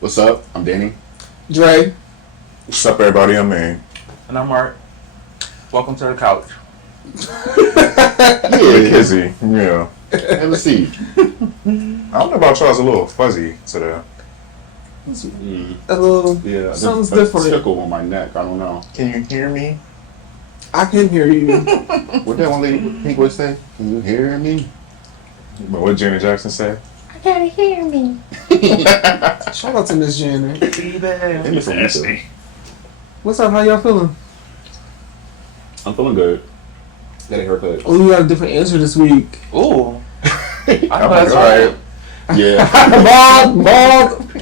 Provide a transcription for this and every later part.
What's up? I'm Danny. Dre. What's up, everybody? I'm Maine. And I'm Mark. Welcome to the couch. Yeah, Kizzy. Yeah. Have a seat. I don't know about y'all. It's a little fuzzy today. A little. Yeah, Sounds a different. tickle on my neck. I don't know. Can you hear me? I can hear you. What that one lady people say? Can you hear me? But what Janet Jackson say? I gotta hear me. Shout out to Miss Janet. They miss a week. What's up? How y'all feeling? I'm feeling good. Got a haircut. Oh, you got a different answer this week. Ooh. I know Oh, that's God. right. Yeah. Bald.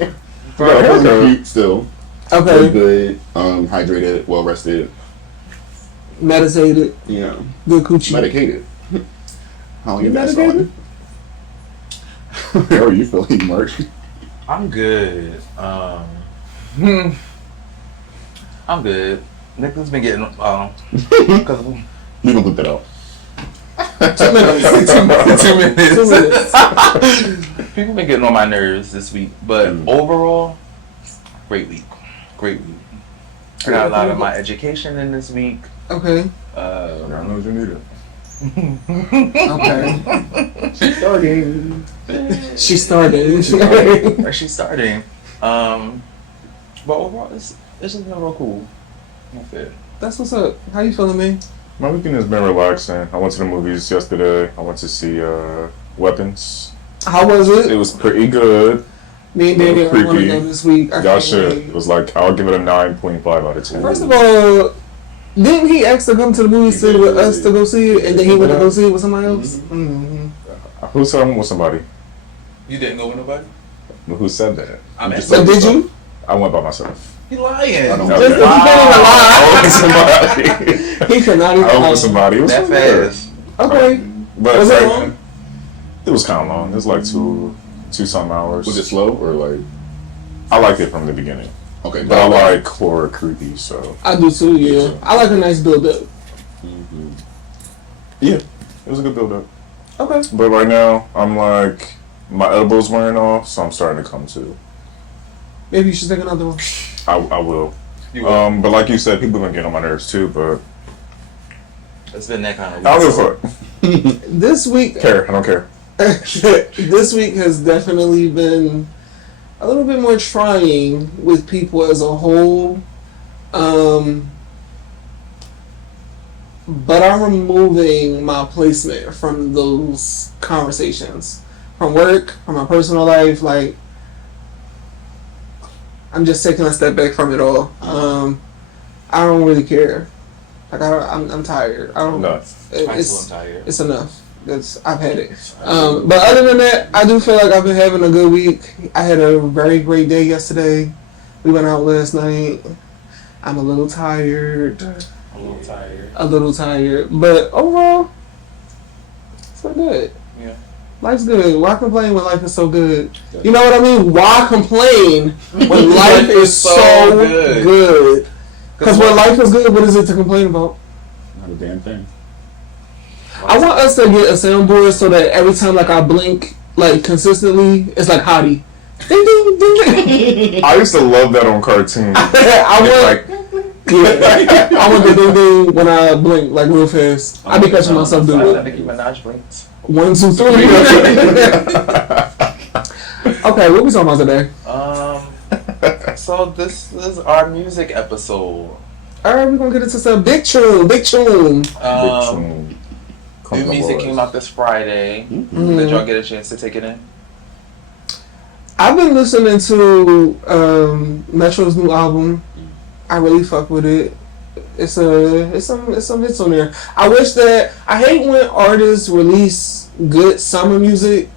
Got a haircut still. Very Okay. good. Hydrated, well rested. Meditated. Yeah. Good coochie. Medicated. How You you medicated? How are you feeling, Mark? I'm good. I'm good. Nicholas been getting because You can put that out. 2 minutes. 2 minutes. 2 minutes. People been getting on my nerves this week, but overall, great week. Great week. I got a lot of my education in this week. Okay. I know you need it. Okay. She's starting. She started. She's starting. But overall, it's just been real cool. That's it. That's what's up. How you feeling, man? My weekend has been relaxing. I went to the movies yesterday. I went to see Weapons. How was It it? was pretty good. Me and Danny Creepy. want to go this week. I Y'all can't should. wait. It was like, I'll give it a 9.5 out of 10. First of all, didn't he ask to come to the movie He theater did. with us to go see it, and then he went to go see it with somebody else? Mm-hmm. Who said I went with somebody? You didn't go with nobody? Who said that? I mean, So did you? I went by myself. you lying. I don't No, Just, yeah. he can't even lie. I went with somebody. He could not even I went lie. with somebody. It was That so good. fast. Okay. But Was it like, long? It was kind of long. It was like two some hours. Was it slow or like? I liked it from the beginning, Okay, but I like horror creepy. So I do too, yeah. I like a nice build up. Mm-hmm. yeah, it was a good build up. Okay. But right now, I'm like my elbow's wearing off, so I'm starting to come to. Maybe you should take another one. I will. You will. But like you said, people been getting on my nerves too. But It's been that kind of week. I don't give a fuck. This week, Care? I don't care. this week has definitely been a little bit more trying with people as a whole. But I'm removing my placement from those conversations. From work, from my personal life, like I'm just taking a step back from it all. I don't really care. Like I'm tired. I don't. No. I'm still It's tired. it's enough. I've had it. But other than that, I do feel like I've been having a good week. I had a very great day yesterday. We went out last night. I'm a little tired. I'm a little tired. A little tired. But overall, it's been good. Yeah. Life's good. Why complain when life is so good? You know what I mean? Why complain when life is so good? Because when life is good, what is it to complain about? Not a damn thing. I want us to get a soundboard so that every time like I blink like consistently, it's like hottie. Ding ding ding ding. I used to love that on cartoons. I want Like, I want the ding ding when I blink like real fast. I be catching myself doing Like it. Nicki Minaj blinks. 1, 2, 3. Okay, what we talking about today? So this is our music episode. Alright, we're gonna get into some big tune, big tune. New music came out this Friday. Mm-hmm. Did y'all get a chance to take it in? I've been listening to Metro's new album. I really fuck with it. It's some hits on there. I hate when artists release good summer music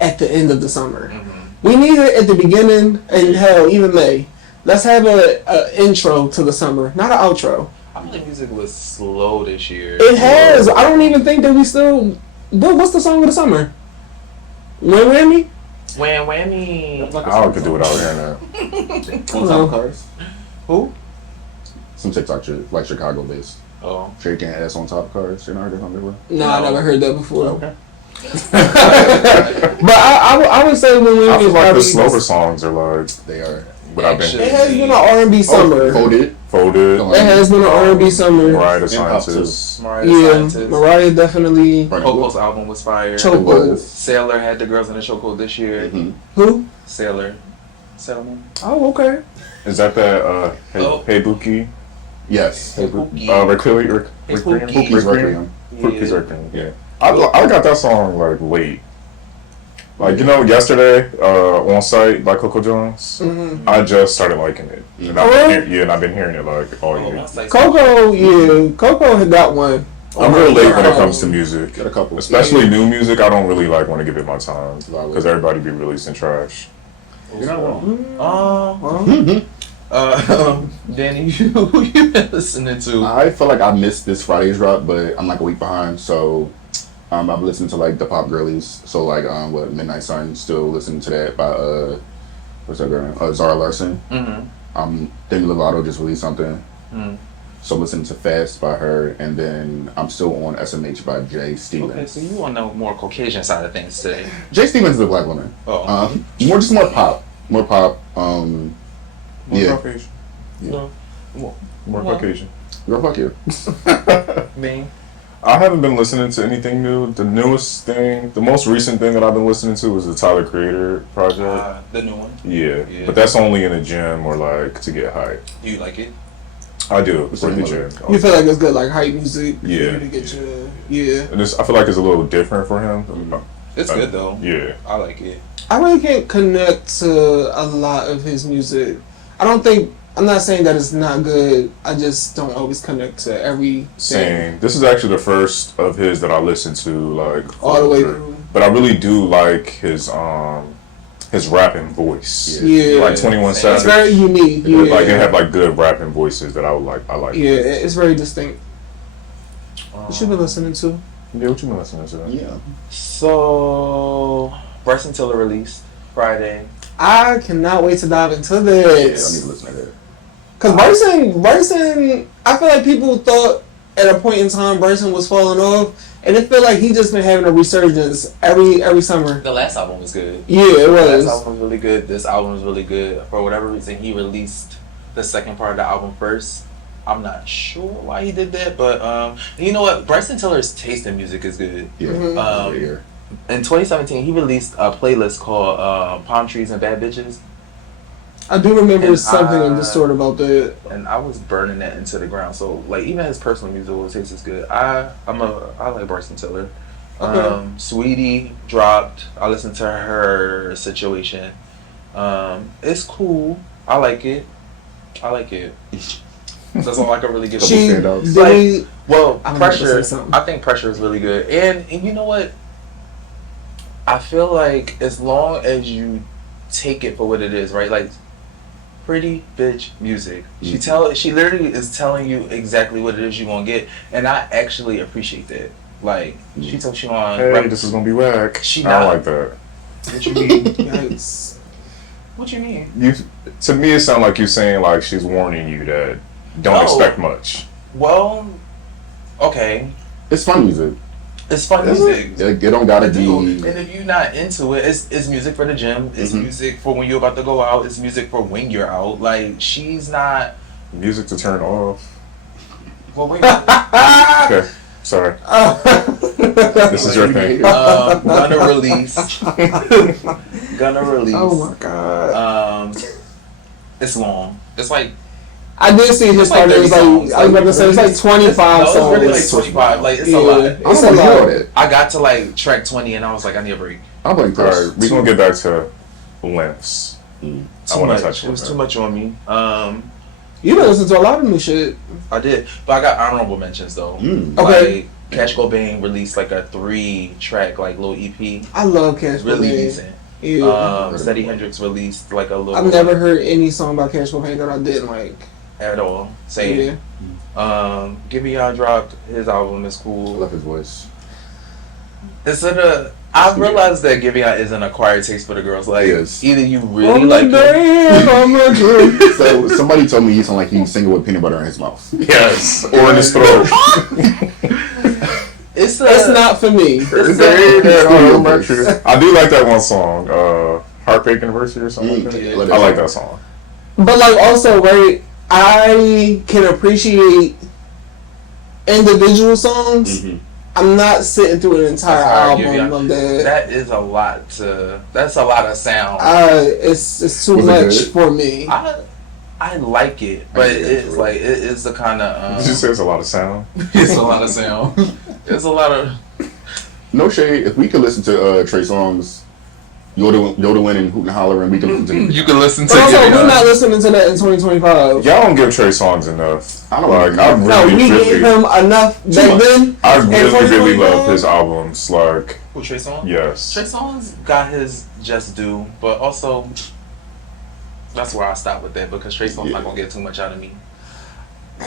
at the end of the summer. Mm-hmm. We need it at the beginning and hell, even May. Let's have a intro to the summer, not an outro. I think music was slow this year. It has. I don't even think that we still. What's the song of the summer? Win Whammy? Wham whammy. I could do it out here now. On top of cars. Who? Some TikTok shit, like Chicago based. Oh. Shaking ass on top of cars. You know, heard that song before? No, I never heard that before. Okay. But I would say when I feel is like probably the slower songs are like They are what I've been. It has been an R&B summer. folded. Folded. It has been an R&B summer. Mariah the And pop Scientist. Mariah the Yeah, Scientist. Mariah definitely. Coco's album was fire. Choco. Sailor had the girls in the choco this year. Who? Sailor. Sailor. Oh, okay. Is that Hey Buki? Yes. Pookie. Requiem? Pookie's Requiem. Pookie's Requiem, yeah. I got that song like late. Like, you know, yesterday, On Sight by Coco Jones, I just started liking it. And I've been hearing it like all year. Coco had got one. I'm real late when it comes to music. Got a couple. Especially new music, I don't really like want to give it my time. Because everybody be releasing trash. You're not wrong. Danny, who you been listening to? I feel like I missed this Friday's drop, but I'm like a week behind, so I'm listening to like the pop girlies. So like Midnight Sun, still listening to that by what's that girl? Zara Larsson. Demi Lovato just released something. So I'm listening to Fast by her, and then I'm still on SMH by Jay Stevens. Okay, so you want to know more Caucasian side of things today. Jay Stevens is a black woman. More pop. More Caucasian. Yeah. More Caucasian. Girl, fuck you. Me? I haven't been listening to anything new. The newest thing, the most recent thing that I've been listening to is the Tyler Creator project. The new one? Yeah, but that's only in the gym or like to get hyped. Do you like it? I do, for the gym. You feel like it's good, like hype music? Yeah. To get your, yeah. And I feel like it's a little different for him. It's good though. Yeah. I like it. I really can't connect to a lot of his music. I'm not saying that it's not good. I just don't always connect to everything. Same. This is actually the first of his that I listened to like all the way through. But I really do like his rapping voice. Yeah. Like 21 Savage. It's very unique. Yeah. Like they have like good rapping voices that I like. Yeah, it's very distinct. What you been listening to? Yeah, what you been listening to? Yeah. So Bryson Tiller released Friday. I cannot wait to dive into Yeah, I this. need to listen to that. Cause Bryson, I feel like people thought at a point in time Bryson was falling off, and it felt like he just been having a resurgence every summer. The last album was good. Yeah, it The was. last album was really good. This album was really good. For whatever reason, he released the second part of the album first. I'm not sure why he did that, but you know what? Bryson Tiller's taste in music is good. Yeah. In 2017, he released a playlist called Palm Trees and Bad Bitches. I do remember And something in the story about that. And I was burning that into the ground. So like even his personal musical taste is good. I like Bryson Tiller. Okay. Sweetie dropped. I listened to her Situation. It's cool. I like it. That's all I can really give. Pressure. I think Pressure is really good. And you know what? I feel like as long as you take it for what it is, right? Like pretty bitch music. She literally is telling you exactly what it is you gonna get, and I actually appreciate that. Like she told you on. Hey, this is gonna be whack. I don't like that. What you mean? Yikes. What you mean? To me, it sounds like you're saying like she's warning you that don't expect much. Well, okay. It's fun music. It's fun music. It don't gotta be. And if you're not into it, it's music for the gym. It's music for when you're about to go out. It's music for when you're out. Like she's not music to turn off. Well, wait. Okay, sorry. This is your thing. Gonna release. Oh my god. It's long. It's like. I did see his part. It was like I was about to say it's like 25 songs. No, it's really like 25. Like it's a lot. It's a lot. I got to like track 20 and I was like, I need a break. I'm like, all right, we're gonna get back to lengths. I want to touch. It was too much on me. You done listen to a lot of new shit. I did, but I got honorable mentions though. Okay. Like, Cash Cobain released like a 3-track like little EP. I love Cash Cobain. Really decent. Yeah. Steady Hendrix released like a little. I've never heard any song by Cash Cobain that I didn't like. At all. Same. Yeah. Giveon dropped his album. Is cool. I love his voice. I realized that Giveon is an acquired taste for the girls. Like either you really like it. So somebody told me he sounded like he's singing with peanut butter in his mouth. Yes, or in his throat. It's not for me. I do like that one song, Heartbreak Anniversary or something like that. Yeah. I like that song. But like also, right, I can appreciate individual songs. Mm-hmm. I'm not sitting through an entire album of that. That is a lot that's a lot of sound. It's too Was it much good? for me. I like it, but it's like it is the kind of. Did you say it's a lot of sound? It's a lot of sound. It's a lot of. No shade. If we could listen to Trey Songz, Yodeling and Hoot and Holler, and we can listen to You can listen to. But also, we're not listening to that in 2025. Y'all don't give Trey Songz enough. I don't like. know. I No, really, we gave him enough back then. I really love 2025? his albums. Like, Who, Trey Songz? yes. Trey Songz got his just due, but also that's where I stop with that because Trey Songz not gonna get too much out of me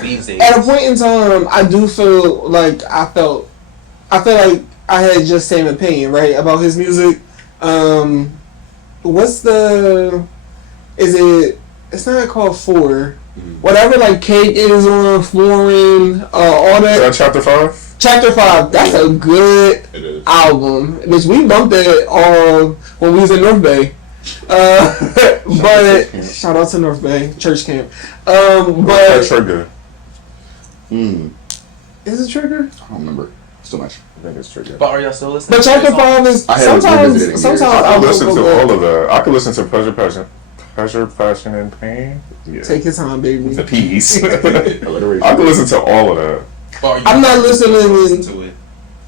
these days. At a point in time, I do feel like I feel like I had just same opinion, right, about his music. What's the? It's not called 4. Whatever, like Cake is on Foreign, all that. Is that Chapter 5? Chapter 5. That's a good album, which we bumped it when we was in North Bay. But shout out to North Bay Church Camp. But Trigger. is it Trigger? I don't remember. It's too much. I think it's Trigger. But are y'all still listening? But to Chapter Trey Songz? 5 is I haven't revisited it in sometimes years. I I can listen to will all go of that. I can listen to Pleasure, Passion, and Pain. Yeah. take your time, baby. The P's. I Alliteration. can listen to all of that. But are you I'm not listen listening to it.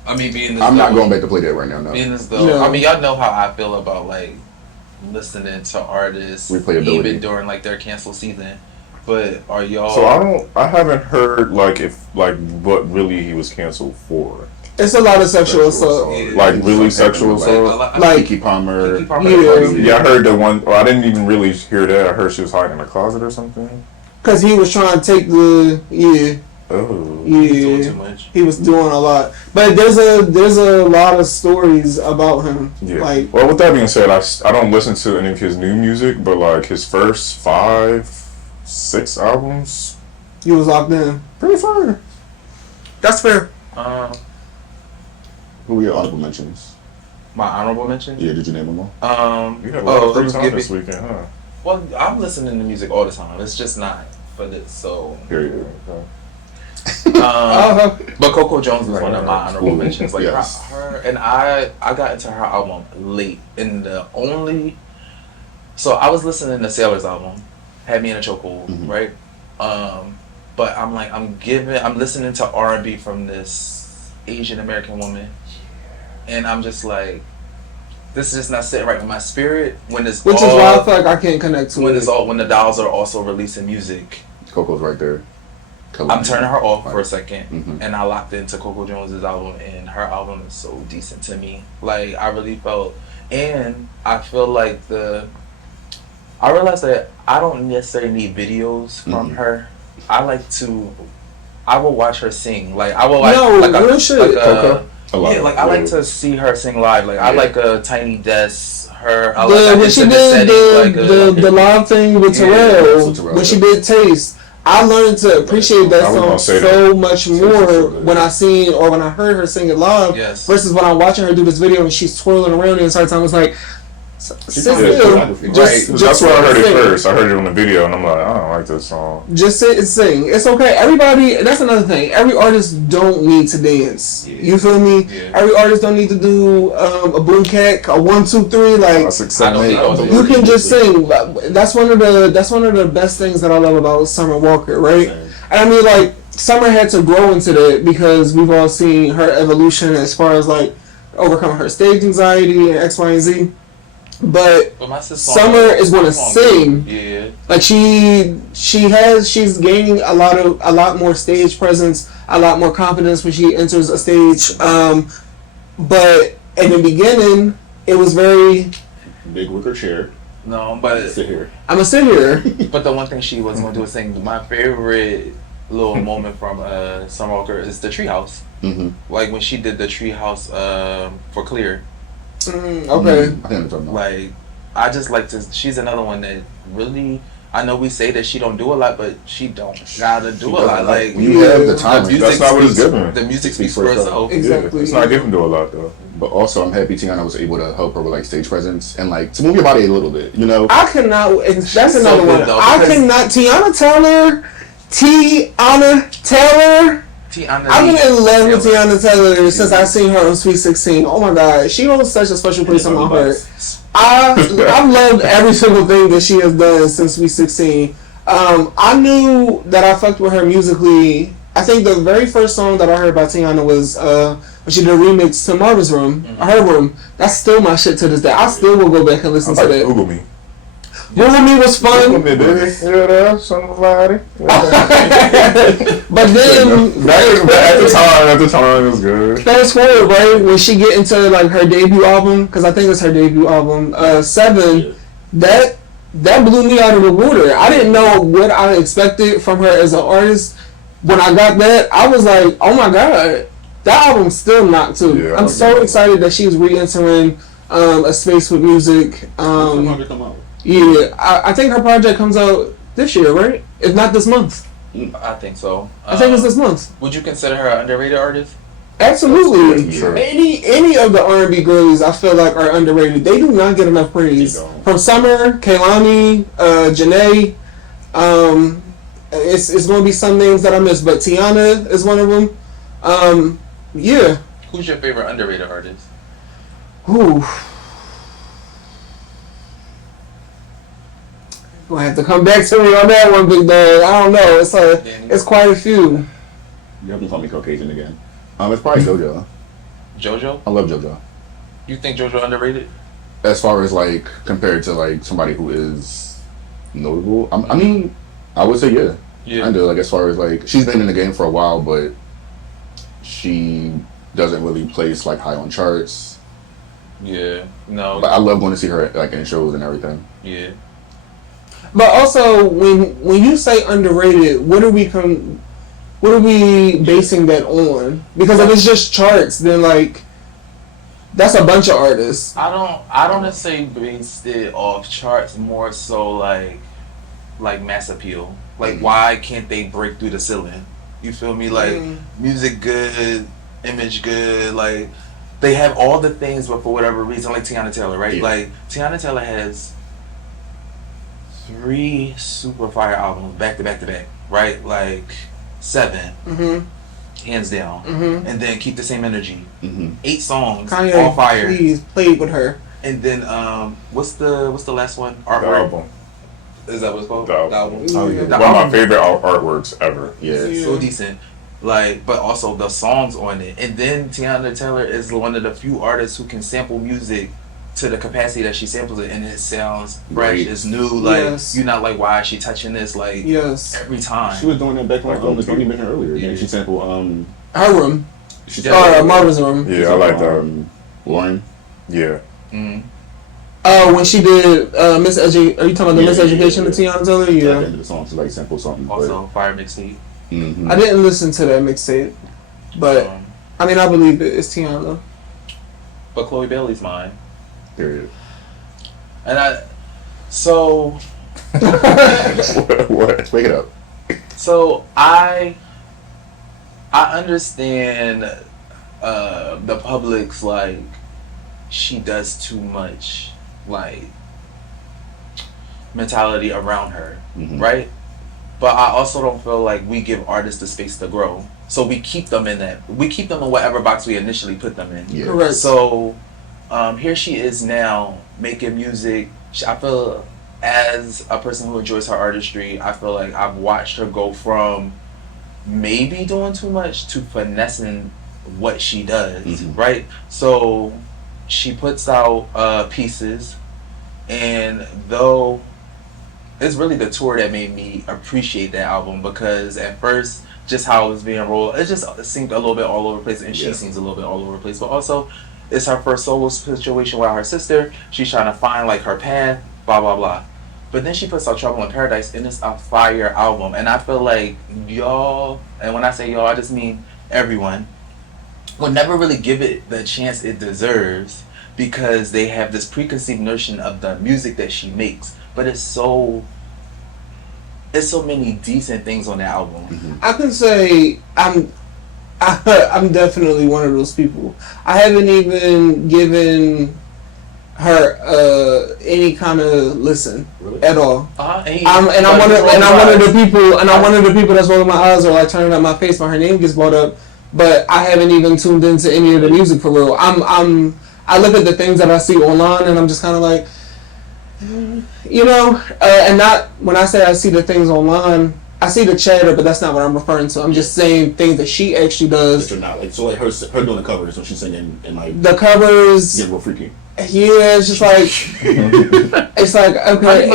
I mean, being I'm not going back to play that right now. No. Being as though No. I mean, y'all know how I feel about like listening to artists Replayability. even during like their cancel season. But are y'all? So I haven't heard what really he was canceled for. It's a lot of sexual assault. Yeah. Like really sexual like, assault. Like Kiki Palmer. Yeah. Yeah, I heard the one. Well, I didn't even really hear that. I heard she was hiding in a closet or something. because he was trying to take the Oh. He's doing too yeah. much. He was doing a lot, but there's a lot of stories about him. Yeah. Like Well, with that being said, I don't listen to any of his new music, but like his first 5, 6 albums, he was locked in. pretty fire. That's fair. Who were your honorable mentions? My honorable mention. Yeah, did you name them all? You had a lot of free time give this me- weekend, huh? Well, I'm listening to music all the time. It's just not for this. So, Period. but Coco Jones was one of my honorable Ooh, mentions. Like yes. her and I got into her album late. And so I was listening to Sailor's album, had me in a chokehold, right? But I'm like, I'm listening to R&B from this Asian American woman, and I'm just like, this is just not sitting right with my spirit. When it's Which is why I feel like I can't connect to when it. it's all when the Dolls are also releasing music. Coco's right there. I'm turning her off for a second, Mhm. and I locked into Coco Jones's album, and her album is so decent to me. Like I really felt, and I feel like I realized that I don't necessarily need videos from her. I will watch her sing. Like I will watch real shit. Coco? Yeah, like I like to see her sing live. Like I like a Tiny Desk. Her. I When she did the live thing with Terrell, Terrell, when she did Taste, I learned to appreciate that I was song gonna say so that. much Taste is more so good. when I seen or when I heard her sing it live versus when I'm watching her do this video and she's twirling around the entire time. It's like, sit still. That's where I heard it sing. first. I heard it on the video, and I'm like, I don't like this song. Just sit and sing. It's okay. Everybody, that's another thing. Every artist don't need to dance. You feel me? Yeah. Every artist don't need to do a boom cat, a 1, 2, 3. Like That's 6, 7, 8. you can just sing. That's one of the best things that I love about Summer Walker, right? And I mean, like Summer had to grow into that because we've all seen her evolution as far as like overcoming her stage anxiety and X, Y, and Z. But Summer is going to sing. Yeah. Like she's gaining a lot more stage presence, a lot more confidence when she enters a stage. But in the beginning, it was very Big wicker chair. No, but Sit here. I'm gonna sit here. But the one thing she was going to do is sing. My favorite little moment from Summer Walker is the Treehouse. Like when she did the Treehouse for Clear. Okay. I think I'm talking about. Like I just like to. She's another one that really I know we say that she don't do a lot, but she don't gotta do a lot. doesn't. Like When you have the time, That's not what it's given. The music speaks Speaks for for itself. itself. Exactly. Yeah, it's not given to a lot though. But also, I'm happy Tiana was able to help her with like stage presence and like to move your body a little bit. You know, I cannot. That's so another good, one. though, I because- cannot. Tiana Taylor. Tiana I've been in love with Taylor. Tiana Taylor since I seen her on Sweet 16. Oh my god, she holds such a special place in my heart. I've loved every single thing that she has done since Sweet 16. I knew that I fucked with her musically. I think the very first song that I heard by Tiana was when she did a remix to Marvin's Room, Her Room. That's still my shit to this day. I still will go back and listen to Like that. Google me. Google Me was fun. Google me, baby. Yeah, that's somebody. But then At the time, it was good. fast forward, right, when she get into like her debut album, because I think it's her debut album, 7, that blew me out of the water. I didn't know what I expected from her as an artist. When I got that, I was like, oh my god, that album still knocked too. Yeah, I'm so excited that she's re-entering a space with music. Yeah, I think her project comes out this year, right? If not this month. I think so. I think it's this month. Would you consider her an underrated artist? Absolutely. Sure. Any of the R&B girlies I feel like are underrated. They do not get enough praise. They don't. From Summer, Kehlani, Janae. It's going to be some names that I miss, but Tiana is one of them. Yeah. Who's your favorite underrated artist? Ooh. Gonna have to come back to me on that one, big dog. I don't know. It's quite a few. you haven't called me Caucasian again. It's probably JoJo. JoJo? I love JoJo. You think JoJo underrated? As far as like compared to like somebody who is notable, I mean, I would say yeah. Yeah. I do. Like as far as like she's been in the game for a while, but she doesn't really place like high on charts. Yeah. No. But I love going to see her like in shows and everything. Yeah. But also, when you say underrated, what are we basing that on? Because if it's just charts, then like that's a bunch of artists. I don't necessarily base it off charts, more so like mass appeal. Like why can't they break through the ceiling? You feel me? Like music good, image good, like they have all the things, but for whatever reason, like Tiana Taylor, right? Yeah. Like Tiana Taylor has 3 super fire albums back to back to back, right? Like 7, hands down, and then Keep the Same Energy, 8 songs, all Kanye, fire, please played with her. and then what's the last one? The Artwork. album. Is that what it's called? The album. The album. Oh, yeah. The One of my album. favorite artworks ever. Yeah. So decent. Like, but also the songs on it. And then Tiana Taylor is one of the few artists who can sample music to the capacity that she samples it, and it sounds fresh, Right. it's new. Like, Yes. you're not like, why is she touching this? Like, Yes. every time. She was doing that back when Like, Tony mentioned earlier. Yeah. She sampled Her Room. she Yeah. Or Marvin's Room. Yeah, I like that. Lauren. Yeah. Mhm. Oh, when she did Miss Edu, are you talking about the Yeah, Miseducation yeah, of Tiana Taylor? At the Yeah. end of the song to like sample something. Also, Fire Mixtape. But, I didn't listen to that mixtape, but I mean, I believe it's Tiana. But Chloe Bailey's mine. period. And so What? Wake it up. So I understand the public's like she does too much like mentality around her, right? But I also don't feel like we give artists the space to grow. So we keep them in whatever box we initially put them in. Yeah. Correct. So here she is now making music. I feel as a person who enjoys her artistry, I feel like I've watched her go from maybe doing too much to finessing what she does, right? So she puts out pieces, and though it's really the tour that made me appreciate that album, because at first just how it was being rolled, it seemed a little bit all over the place, and she seems a little bit all over the place, but also it's her first solo situation with her sister. She's trying to find like her path, blah blah blah. But then she puts out Trouble in Paradise, and it's a fire album. And I feel like y'all, and when I say y'all, I just mean everyone, will never really give it the chance it deserves, because they have this preconceived notion of the music that she makes. But it's so There's so many decent things on that album. I can say I'm definitely one of those people. I haven't even given her any kind of listen at all. I'm one of the people that's rolling my eyes or like turning up my face when her name gets brought up. But I haven't even tuned into any of the music for real. I look at the things that I see online and I'm just kind of like, and not when I say I see the things online. I see the chatter, but that's not what I'm referring to. I'm just saying things that she actually does. But not like so like her doing the covers when she's singing and like the covers. Yeah, real freaky. Yeah, it's just like it's like okay,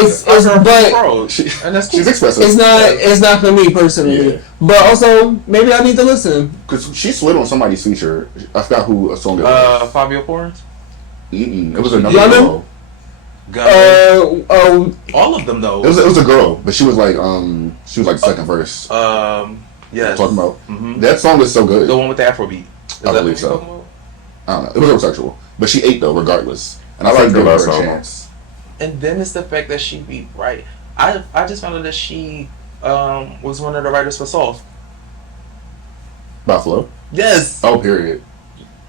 she's expressive. It's not for me personally, but also maybe I need to listen because she slid on somebody's feature. I forgot who a song it was. Fabio Porins. It was another girl. All of them though. It was a girl, but she was like second verse. Yes. Talking about that song was so good. The one with the Afrobeat. I believe so. I don't know. It was homosexual, but she ate though, regardless. And I like her last chance. And then it's the fact that she be right. I just found out that she was one of the writers for Soft. Buffalo. Yes. Oh, period.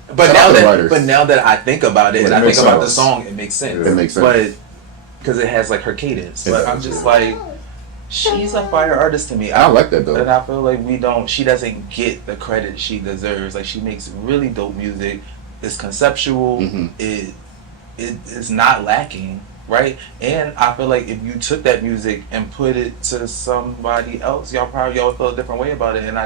But now that I think about it and I think about the song, it makes sense. It makes sense. But because it has like her cadence. But I'm just like, she's a fire artist to me. I like that though. And I feel like she doesn't get the credit she deserves. Like she makes really dope music. It's conceptual. It is not lacking, right? And I feel like if you took that music and put it to somebody else, y'all would feel a different way about it. And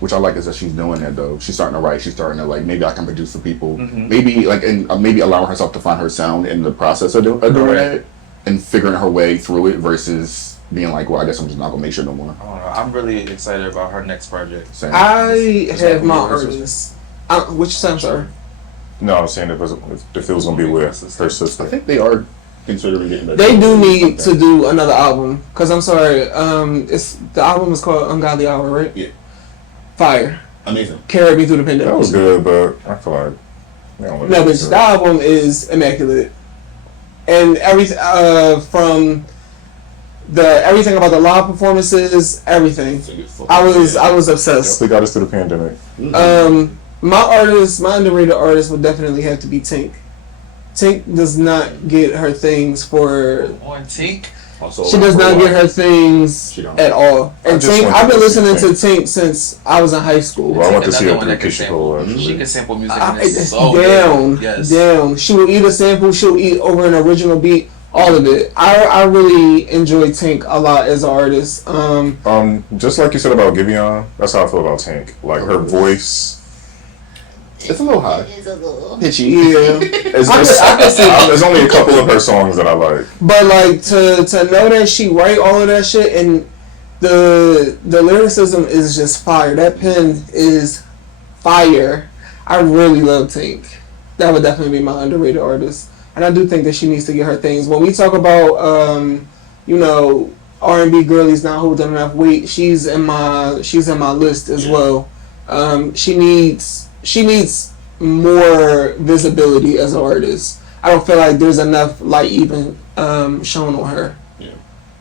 which I like is that she's doing that though. She's starting to write. She's starting to like maybe I can produce for people. Maybe like and maybe allowing herself to find her sound in the process of doing that and figuring her way through it versus being like, well, I guess I'm just not gonna make sure no more. I don't know. I'm really excited about her next project. Same. I have my artists. Which sound, sir? No, I'm saying if it was gonna be with her sister. I think they are considering getting that. They do need to do another album. Cause I'm sorry, the album is called Ungodly Hour, right? Yeah. Fire. Amazing. Carried me through the pandemic. That was good, but I feel like no, but the album is immaculate, and everything from everything about the live performances, everything. I was obsessed. We got us through the pandemic. My underrated artist would definitely have to be Tink. Tink does not get her things for. On Tink. She does not get her things at all. And Tink, I've been listening to Tink since I was in high school. Well, I want to see her through Keisha Cole. She can sample music. Down. She will eat a sample. She'll eat over an original beat. All of it. I really enjoy Tink a lot as an artist. Just like you said about Giveon, that's how I feel about Tink. Like her voice. It's a little high. It's a little pitchy. Yeah. There's only a couple of her songs that I like. But like to know that she write all of that shit and the lyricism is just fire. That pen is fire. I really love Tink. That would definitely be my underrated artist. And I do think that she needs to get her things. When we talk about R&B girlies not holding enough weight, she's in my list as well. She needs more visibility as an artist. I don't feel like there's enough light even shown on her. Yeah.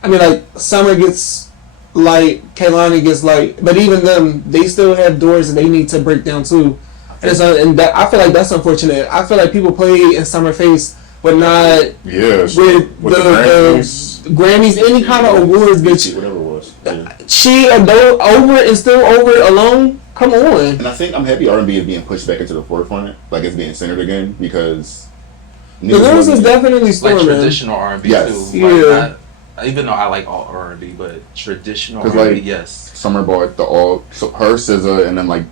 I mean, like Summer gets light, Kehlani gets light, but even them, they still have doors that they need to break down too. And I feel like that's unfortunate. I feel like people play in Summer face, but not with the Grammys, any kind of awards, bitch. Whatever it was. Yeah. She over and still over it alone. Come on. And I think I'm happy R&B is being pushed back into the forefront, like it's being centered again because the lyrics is definitely like traditional R&B yes. too. Like even though I like all R&B, but traditional R&B, like, yes. Summer bought her SZA, and then like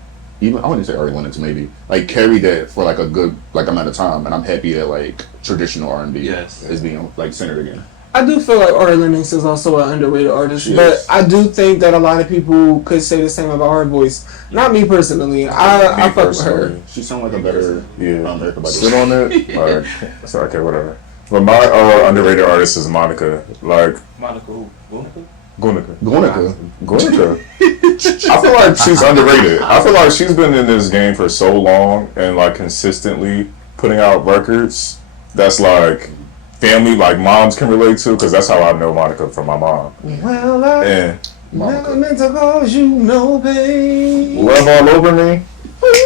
even I wouldn't say Ari Lennox maybe like carried that for like a good amount of time, and I'm happy that like traditional R&B is being like centered again. I do feel like Ari Lennox is also an underrated artist, but I do think that a lot of people could say the same about her voice. Not me personally. I fuck with her. She sounds like a better Sit on it. Like, sorry, okay, whatever. But my underrated artist is Monica. Like Monica who? Gunica. I feel like she's underrated. I feel like she's been in this game for so long and like consistently putting out records that's like family, like moms can relate to, because that's how I know Monica from my mom. Well, I And never meant to cause you no pain. Love All Over Me.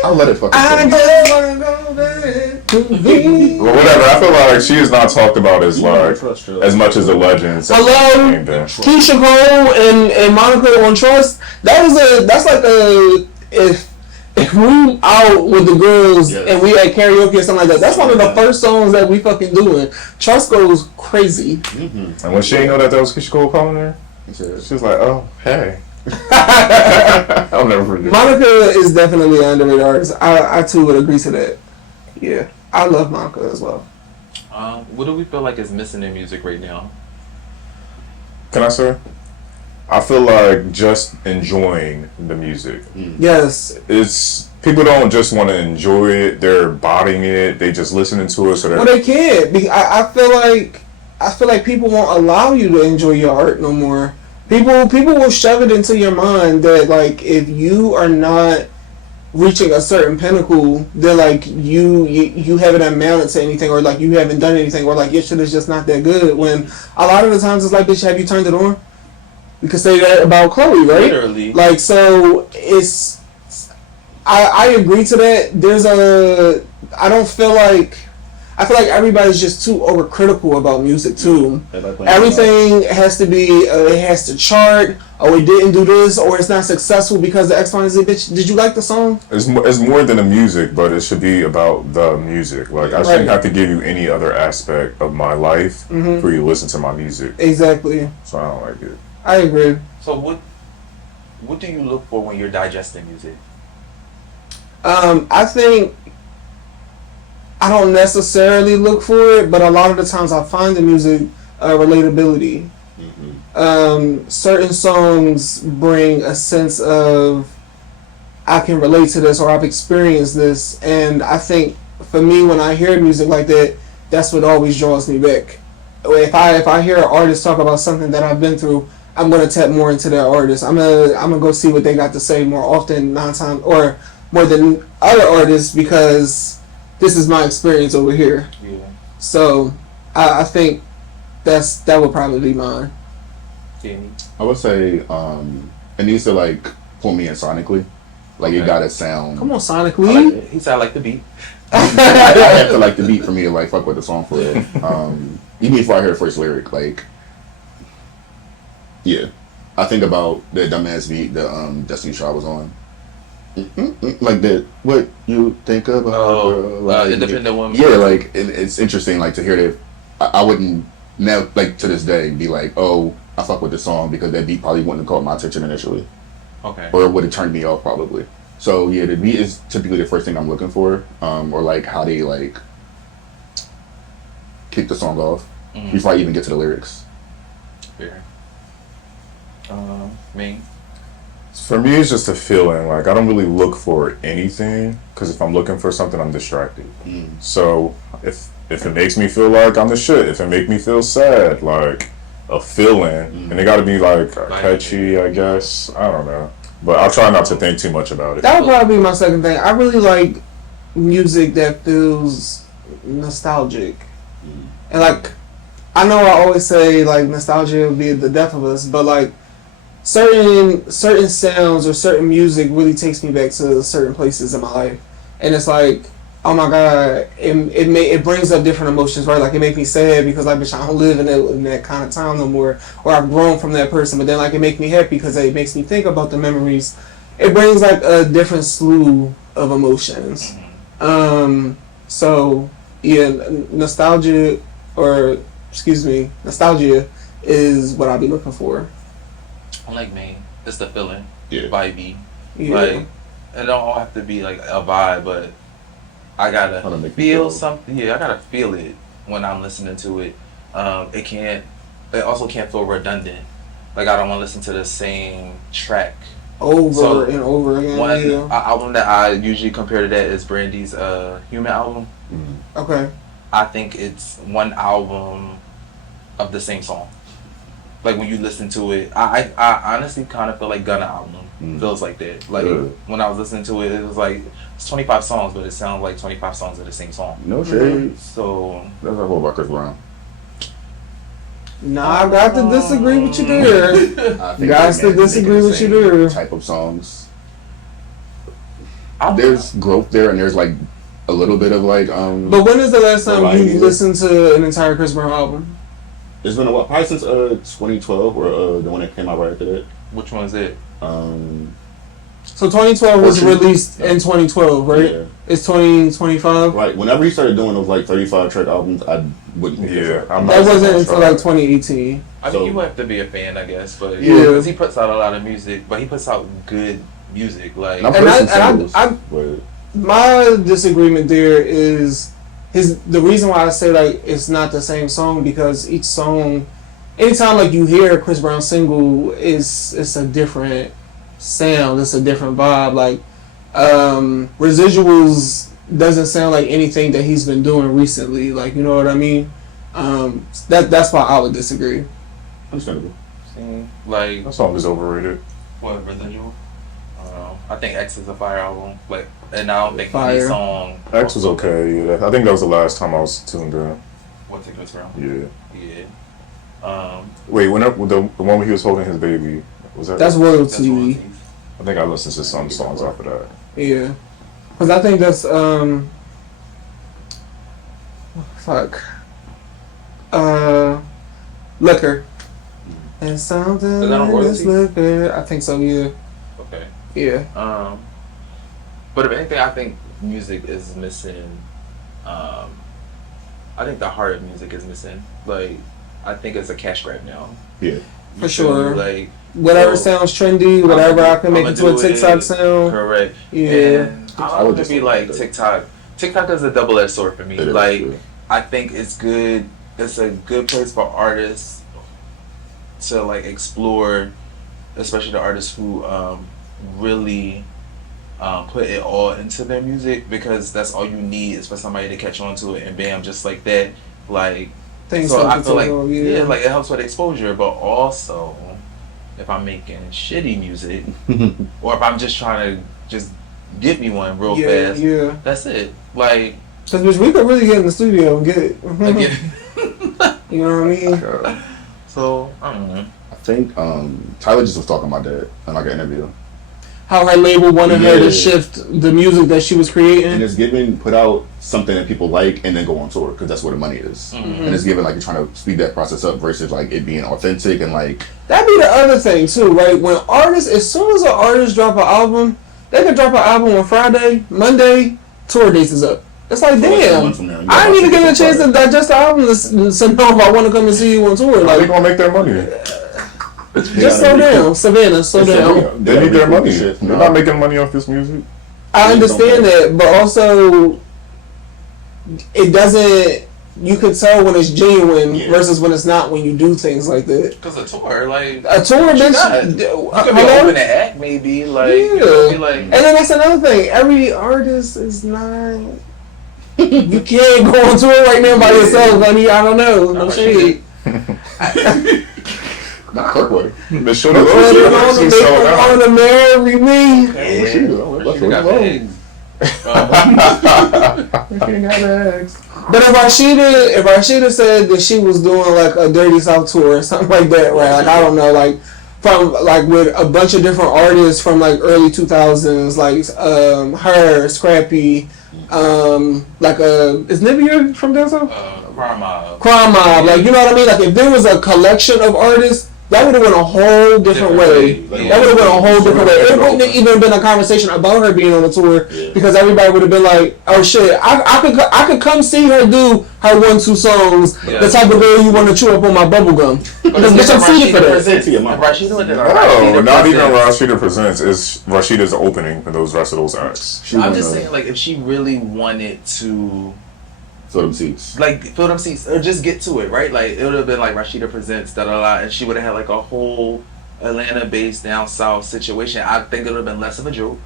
I'll let it fucking I sing. just wanna go back to be. Well, whatever. I feel like she is not talked about as like as much as the legends. Hello, Named her. Keisha Cole and Monica on Trust. That's like a if we out with the girls and we at karaoke or something like that. That's one of the first songs that we fucking doing. Trust goes crazy. Mm-hmm. And when she didn't know that was Keisha Cole calling her, she was like, "Oh, hey." I'll never forget. Monica is definitely an underrated artist. I too would agree to that. Yeah, I love Monica as well. What do we feel like is missing in music right now? Can I say? I feel like just enjoying the music. Yes. It's people don't just want to enjoy it; they're bodying it. They just listening to it. So Well, they can't. I feel like people won't allow you to enjoy your art no more. People will shove it into your mind that like if you are not reaching a certain pinnacle, then like you haven't amounted to anything, or like you haven't done anything, or like your shit is just not that good. When a lot of the times it's like, bitch, have you turned it on? You could say that about Chloe, right? Literally. Like, so it's I agree to that. I feel like everybody's just too overcritical about music too. Everything has to be, it has to chart, or it didn't do this, or it's not successful because the X, Y, and Z. Bitch, did you like the song? It's more than the music, but it should be about the music. Like I shouldn't have to give you any other aspect of my life for you to listen to my music. Exactly. So I don't like it. I agree. So what do you look for when you're digesting music? I think I don't necessarily look for it, but a lot of the times I find the music relatability. Certain songs bring a sense of I can relate to this, or I've experienced this, and I think for me when I hear music like that, that's what always draws me back. If I hear an artist talk about something that I've been through, I'm gonna tap more into that artist. I'm gonna go see what they got to say more often, or more than other artists, because this is my experience over here. Yeah. So I think that would probably be mine. Jamie? I would say it needs to like pull me in sonically. Like it gotta sound. Come on, sonically. He sound like the beat. I have to like the beat for me to like fuck with the song for it. Even before I hear the first lyric, like yeah, I think about the dumbass beat that Destiny Child was on. Like that, what you think about? Oh, like, Independent Woman. Yeah, like it's interesting, like to hear that. I wouldn't now, like to this day, be like, oh, I fuck with this song because that beat probably wouldn't have caught my attention initially. Okay. Or it would have turned me off probably. So yeah, the beat is typically the first thing I'm looking for, or like how they like kick the song off before I even get to the lyrics. Fair. Me? For me, it's just a feeling. Like I don't really look for anything, because if I'm looking for something, I'm distracted. So if it makes me feel like I'm the shit, if it make me feel sad, like a feeling, and it got to be like catchy, I guess. I don't know, but I'll try not to think too much about it. That would probably be my second thing. I really like music that feels nostalgic, and like I know I always say like nostalgia will be the death of us, but like certain sounds or certain music really takes me back to certain places in my life, and it's like, oh my god, it brings up different emotions, right? Like it makes me sad because like, bitch, I don't live in that kind of time no more, or I've grown from that person. But then like it makes me happy because it makes me think about the memories. It brings like a different slew of emotions. So yeah, nostalgia is what I'll be looking for. Like me, it's the feeling. Yeah. Vibey. Yeah. Like, it don't all have to be like a vibe, but I How to gotta make you feel feel. something. Yeah, I gotta feel it when I'm listening to it. It also can't feel redundant. Like I don't want to listen to the same track Over and over again. One Yeah. album that I usually compare to that is Brandy's Human album. Okay. I think it's one album of the same song. Like when you listen to it, I honestly kind of feel like Gunna album feels like that. Like when I was listening to it, it was like it's 25 songs, but it sounds like 25 songs of the same song. No shade. So That's a whole about Chris Brown. Nah, I got to disagree with you there. I think Guys they're to disagree making the with you same there. type of songs. I- There's growth there, and there's like a little bit of like But when is the last time Variety. you listened to an entire Chris Brown album? It's been a while, probably since 2012 or the one that came out right after that. Which one is it? So 2012 was Portion. released in 2012, right? Yeah. It's 2025. Like whenever he started doing those like 35 track albums, I wouldn't. Yeah, I'm That not wasn't gonna until try. like 2018. I So- mean, you have to be a fan, I guess, but Yeah. because he puts out a lot of music, but he puts out good music. Like, And I've And heard some I, singles, I, but my disagreement there is the reason why I say like it's not the same song because each song, anytime like you hear a Chris Brown single, it's a different sound, it's a different vibe. Like Residuals doesn't sound like anything that he's been doing recently. Like, you know what I mean? That's why I would disagree. Understandable. like That song is overrated. what Residual? I don't know. I think X is a fire album. Like, and I don't think Fire. any song. X was okay. Yeah, I think that was the last time I was tuned in. What's it Chris Brown? Yeah. Yeah. Wait, whenever the one where he was holding his baby, was that? That's That's royalty. royalties. I think I listened to some songs after that. Yeah, because I think that's fuck, liquor and something Is that on in this royalty? liquor. I think so. Yeah, Okay. yeah. But if anything, I think music is missing. I think the heart of music is missing. Like, I think it's a cash grab now. Yeah. You For feel me? sure. Like, Whatever so, sounds trendy, whatever I can make I'ma into a do TikTok it. sound. correct. Yeah. And I I don't would want to just be like like that. TikTok. TikTok is a double-edged sword for me. it is, Like, yeah. I think it's good. It's a good place for artists to like explore, especially the artists who really put it all into their music, because that's all you need is for somebody to catch on to it, and bam, just like that. Like, Things so start I to feel like take off, yeah, like it helps with exposure, but also if I'm making shitty music or if I'm just trying to just get me one real yeah, fast, yeah. that's it. Like, Because bitch, we could really get in the studio and get it. again. You know what I mean? uh, So I don't know. I think Tyler just was talking about that in like an interview. How her label wanted her Yeah. to shift the music that she was And creating. it's giving put out something that people like and then go on tour because that's where the money is. Mhm. And it's giving like you're trying to speed that process up versus like it being authentic and like That'd be the other thing too, right? When artists, as soon as an artist drop an album, they can drop an album on Friday, Monday, tour dates is up. It's like, damn, months from now, you I got didn't even about get a chance to 65. digest the album to say no if I want to come and see you on tour. How they Like, gonna make their money? just slow down, Savannah, slow down. They need their money. Shit. They're not making money off this music. I understand that, but also, it doesn't. You can tell when it's genuine Yeah. versus when it's not when you do things like that. Because a tour, like, A tour, you bitch. got? You could be hello? open to act, maybe. Like, you Yeah. know, be like, And then that's another thing. Every artist is not. You can't go on tour right now by yourself, honey. I don't know. No Alright. shade. Not Kirkwood. The show They that want sold out. to marry me. okay, what she do? what she got Alone. bags. But if Rashida said that she was doing like a Dirty South tour or something like that, right? Like, I don't know, like from like with a bunch of different artists from like early 2000s, like her, Scrappy, like is Nivea from down south? Crime Mob. Crime Mob, like, you know what I mean? Like, if there was a collection of artists, that would have went a whole different way. Like, That would have went a whole different way. It wouldn't have even been a conversation about her being on the tour Yeah. because everybody would have been like, "Oh shit, I could come see her do her 1-2 songs, Yeah. the type of girl you want to chew up on my bubble gum." Because bitch, I'm seated for that. Rashida did No, not even Rashida Presents. It's Rashida's opening for those rest of those acts. I'm just saying, like, if she really wanted to, Fill them seats. like, fill them seats or just get to it, right? Like, it would have been like Rashida Presents, da da da, and she would have had like a whole Atlanta-based down south situation. I think it would have been less of a joke.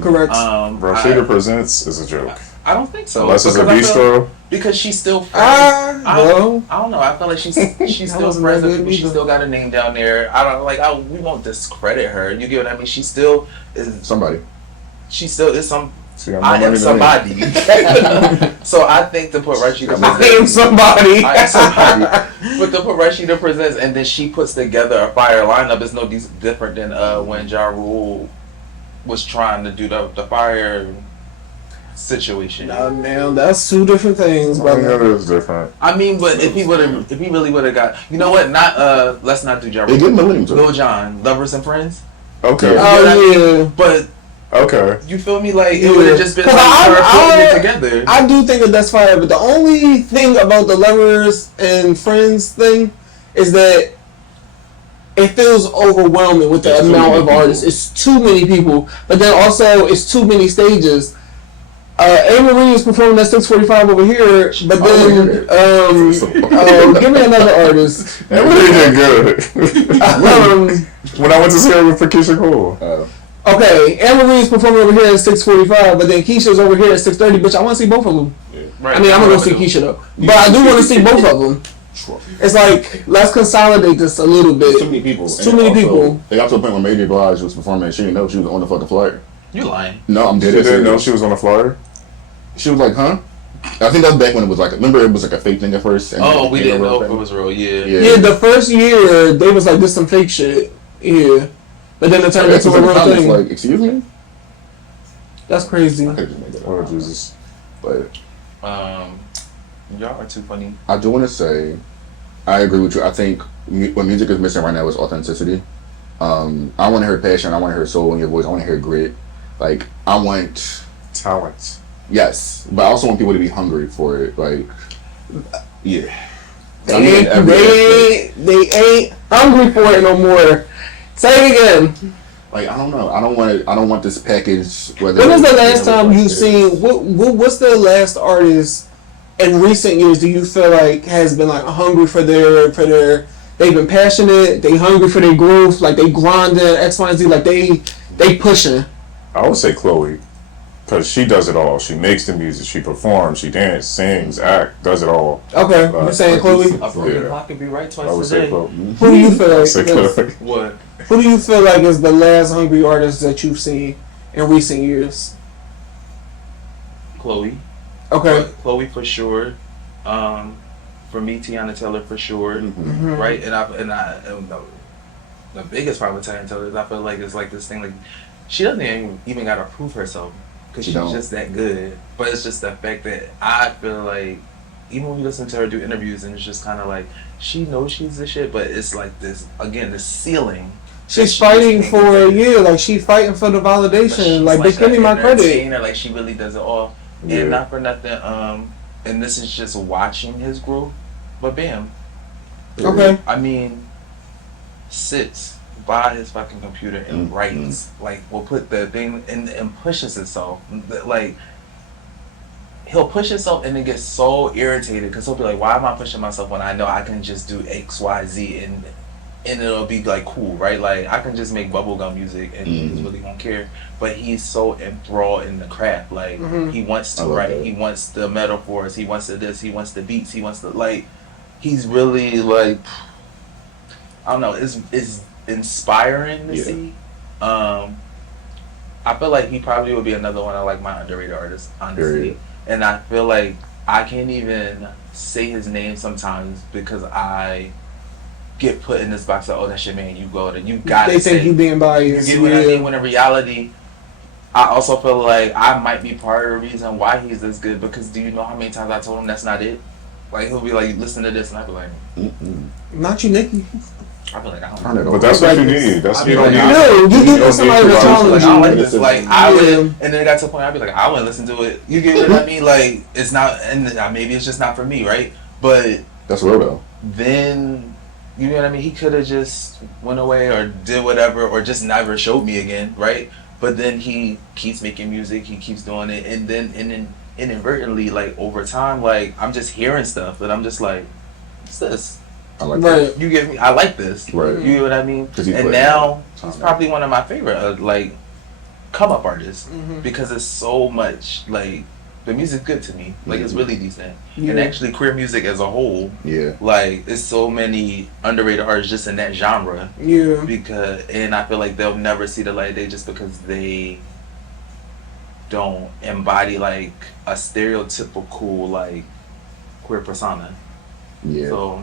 Correct. Rashida Presents is a joke. I don't think so. Unless it's a Because I feel- bistro. Because she's still friends. Well, I don't know. I feel like she's still wasn't friends that with good people. She either. still got a name down there. I don't like. We won't discredit her. You get what I mean? She still is. Somebody. She still is some See, I'm I am learning somebody. So I think to put Rashida I am somebody. I am somebody. But to put Rashida Presents and then she puts together a fire lineup is no different than when Ja Rule was trying to do the fire situation. Nah, man, that's two different things, I think brother. that is different. I mean, but if he really would have got, you know what? Not let's not do Ja They Rule. give Millennium to Lil Jon, Lovers and Friends. Okay. Oh, yeah. But Okay. you feel me? Like it would have just been like I- her putting I- it together. I do think that that's fire, but the only thing about the Lovers and Friends thing is that it feels overwhelming with the It's too amount many of people. artists. It's too many people, but then also it's too many stages. A-Marie is performing at 6:45 over here, but then give me another artist. Everything did good. When I went to see her with Keisha Cole. Okay, Anne-Marie is performing over here at 6:45, but then Keisha's over here at 6:30. Bitch, I want to see both of them. Right. I mean, I'm gonna go see Keisha though, but I do want to see both of them. It's like, let's consolidate this a little bit. It's too many people. It's too many people. They got to a point where Mary J. Blige was performing and she didn't know she was on the fucking flyer. You lying? No, I'm She dead. didn't know she was on the flyer? She was like, huh? I think that was back when it was like, remember it was like a fake thing at first. And Oh, then we it didn't became a know real if it thing. was real. Yeah. Yeah, the first year they was like, this some fake shit. Yeah, but then it turned It's into a like, real thing. like, excuse me? That's crazy. I could just make that Oh, up. Jesus. But Y'all are too funny. I do want to say, I agree with you. I think what music is missing right now is authenticity. I want to hear passion. I want to hear soul in your voice. I want to hear grit. Like, I want, Talent. yes, but I also want people to be hungry for it. Like, yeah. I mean, They ain't hungry for it no more. Say it again. like, I don't know. I don't want this package. Whether When was the it's- last time you seen? What's the last artist in recent years do you feel like has been like hungry for their? They've been passionate. They hungry for their growth. Like they grinding X, Y, and Z. Like they pushing. I would say Chloe. Because she does it all. She makes the music. She performs. She dances, sings, acts, does it all. Okay, you saying Chloe? A broken Yeah. clock could be right I twice would a say day. Chloe. Who do you feel I would like? say is- Chloe. What? Who do you feel like is the last hungry artist that you've seen in recent years? Chloe. Okay. Chloe for sure. For me, Tiana Taylor for sure. Mhm. Right, and the biggest problem with Tiana Taylor is I feel like it's like this thing like she doesn't even gotta prove herself because She she's don't. just that good. But it's just the fact that I feel like even when we listen to her do interviews and it's just kind of like she knows she's the shit, but it's like this again the ceiling. She's fighting for a year. Like she's fighting for the But she's validation. Like bitch, give me my credit. entertainer, like she really does it all, Yeah. and not for nothing. And this is just watching his growth. But bam, Okay. I mean, sits by his fucking computer and writes, like, will put the thing and pushes himself. Like, he'll push himself and then get so irritated because he'll be like, why am I pushing myself when I know I can just do X, Y, Z and it'll be like cool, right? Like, I can just make bubblegum music and niggas really won't care. But he's so enthralled in the craft. Like, he wants to I love write, that. he wants the metaphors, he wants the this, he wants the beats, he wants the, like, he's really like, I don't know, it's inspiring to Yeah. see. I feel like he probably would be another one of like my underrated artists, honestly. Period. And I feel like I can't even say his name sometimes because I get put in this box of, oh, that's your man, you go to, you gotta They say think you being you biased. get what I mean? When in reality, I also feel like I might be part of the reason why he's this good because do you know how many times I told him that's not it? Like, he'll be like, listen to this, and I'll be like, Not you, Nikki. I'll be like, I don't Turn it know. over. But that's what you Like, need. That's I'll you be don't like, need. No, you don't get somebody need to to challenge Like, I don't like this. Like, I would, Yeah. and then it got to the point I'd be like, I wouldn't listen to it. You get what I mean? Like, it's not, and maybe it's just not for me, right? But That's real though. then, you know what I mean? He could have just went away or did whatever or just never showed me again, right? But then he keeps making music, he keeps doing it, and then inadvertently, like over time, like I'm just hearing stuff that I'm just like, what's this? I like that. Right. You get me? I like this. Right. You know what I mean? 'Cause he And put now time he's in. probably one of my favorite like come up artists Mhm. because it's so much like the music's good to me. Like it's really decent. And Yeah. actually queer music as a whole, Yeah. like it's so many underrated artists just in that genre Yeah. because and I feel like they'll never see the light of day just because they don't embody like a stereotypical like queer persona. Yeah. So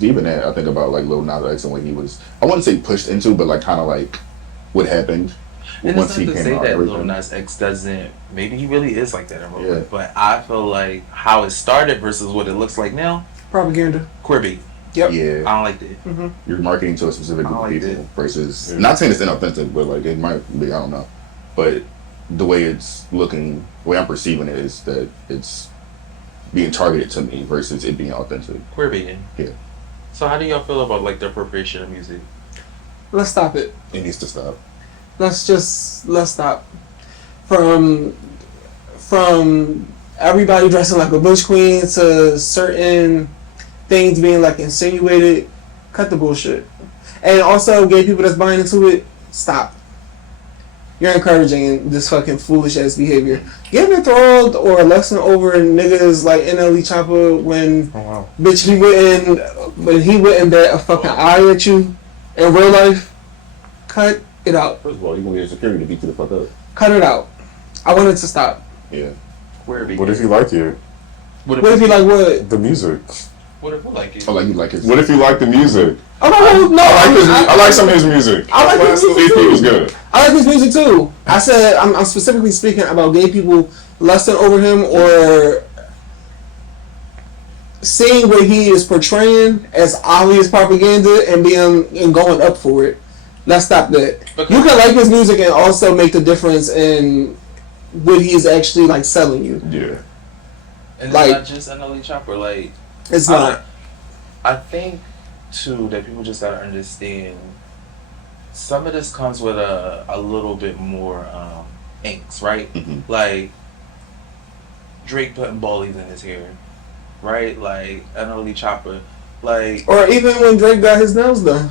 Even that, I think about like Lil Nas X and when he was, I wouldn't say pushed into, but like kind of like what happened and once it's he not to came say out. that Everything. Lil Nas X doesn't. Maybe he really is like that in real Yeah. life. But I feel like how it started versus what it looks like now. Propaganda. Queerbait. Yep. Yeah. I don't like that. Mm-hmm. You're marketing to a specific group I of like people it. versus not saying it's inauthentic, but like it might be. I don't know, but the way it's looking, the way I'm perceiving it is that it's being targeted to me versus it being authentic. Queerbaiting. Yeah. So how do y'all feel about like the appropriation of music? Let's stop it. It needs to stop. Let's stop. From everybody dressing like a bush queen to certain things being like insinuated, cut the bullshit. And also gay people that's buying into it, stop. You're encouraging this fucking foolish ass behavior. Getting enthralled or lusting over niggas like NLE Chopper when bitch he wouldn't bet a fucking eye at you in real life. Cut it out. First of all, you gonna get security to beat you the fuck up. Cut it out. I want it to stop. Yeah. Queerbaiting. What if you like it? What What if you like what? The music. What if we like it? Oh, like you like his. What if you like the music? Oh no! I like some of his music. I like his music EP too. was good. I like his music too. I said I'm specifically speaking about gay people lusting over him or seeing what he is portraying as obvious propaganda and going up for it. Let's stop that. Okay. You can like his music and also make the difference in what he is actually like selling you. Yeah. And it's like- not just NLE Chopper. Like It's not. I think too that people just gotta understand. Some of this comes with a little bit more angst, right? Mhm. Like Drake putting ballies in his hair, right? Like NLE Chopper, like, Or even when Drake got his nails done,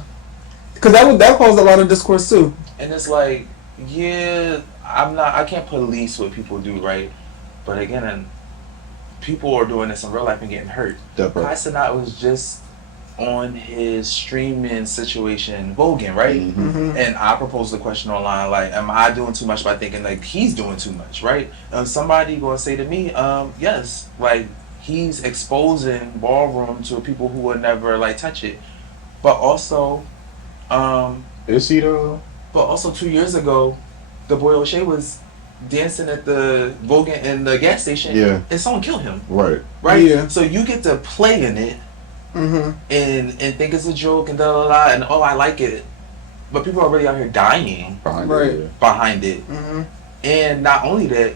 because that caused a lot of discourse too. and it's like, yeah, I can't police what people do, right? But again, people are doing this in real life and getting hurt. Definitely. Kai Cenat was just on his streaming situation, Vogan, right? Mhm. Mm-hmm. And I proposed the question online, like, am I doing too much by thinking like he's doing too much, right? And somebody gonna say to me, yes, like he's exposing ballroom to people who would never like touch it. But also, Is he though? but also 2 years ago, the boy O'Shea was dancing at the Vogan in the gas station, Yeah. and someone killed him, Right. right? Yeah. So you get to play in it Mm-hmm. and think it's a joke and da da da, and oh I like it, but people are really out here dying Behind Right. it. behind it. Mm-hmm. And not only that,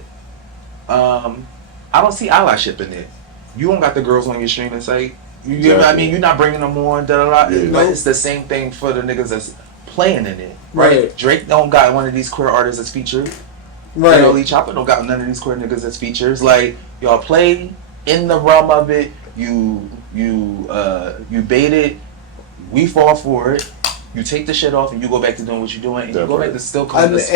I don't see allyship in it. You don't got the girls on your streaming site. You get what I Exactly. mean? You're not bringing them on, da da da. Yeah. But it's the same thing for the niggas that's playing in it, Right. Drake don't got one of these queer artists that's featured. Right. NLE Chopper don't got none of these queer niggas that's features. Like y'all play in the realm of it. You bait it. We fall for it. You take the shit off and you go back to doing what you're doing, and you go back to still calling this.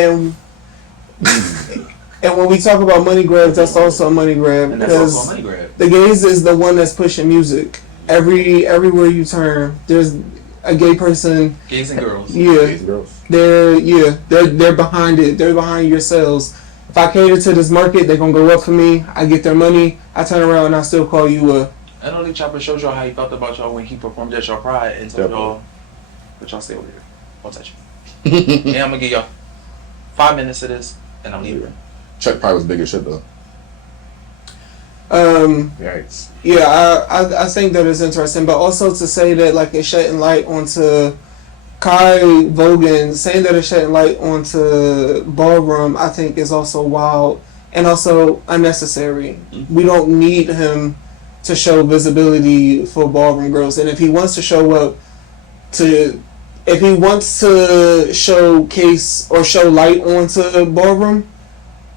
And when we talk about money grabs, that's also a money grab And that's also a because money grab. the gays is the one that's pushing music. Everywhere you turn, there's a gay person. Gays and girls. Yeah, These girls. they're behind it. They're behind your sales. If I cater to this market, they're gonna go up for me. I get their money. I turn around and I still call you a. NLE Chopper shows y'all how he felt about y'all when he performed at y'all Pride and told y'all, but y'all stay over here. Don't touch me. And I'm gonna give y'all 5 minutes of this, and I'm leaving. Chuck probably was big as shit though. Yikes. Yeah, I think that is interesting, but also to say that like it's shedding light onto Kai Vogan, saying that it's shedding light onto Ballroom, I think is also wild and also unnecessary. We don't need him to show visibility for Ballroom girls, and if he wants to show up if he wants to showcase or show light onto Ballroom,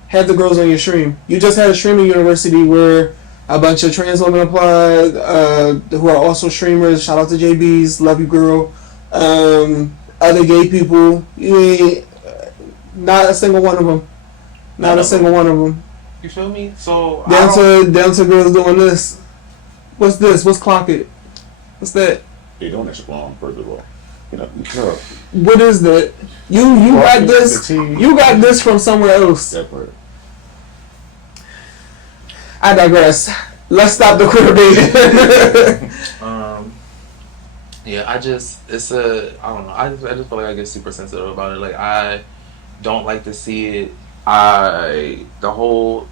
have the girls on your stream. You just had a streaming university where a bunch of trans women applied, who are also streamers. Shout out to JB's, love you girl. Other gay people, you ain't, not a single one of them. Not a single one of them. You feel me? So Down to girls doing this. What's this? What's clock it? What's that? They doing that shit wrong, first of all. You know, No. What is that? You got this. The tea. You got this from somewhere else. that part. I digress. Let's stop the queer bait. Yeah, I don't know. I just feel like I get super sensitive about it. Like, I don't like to see it. The whole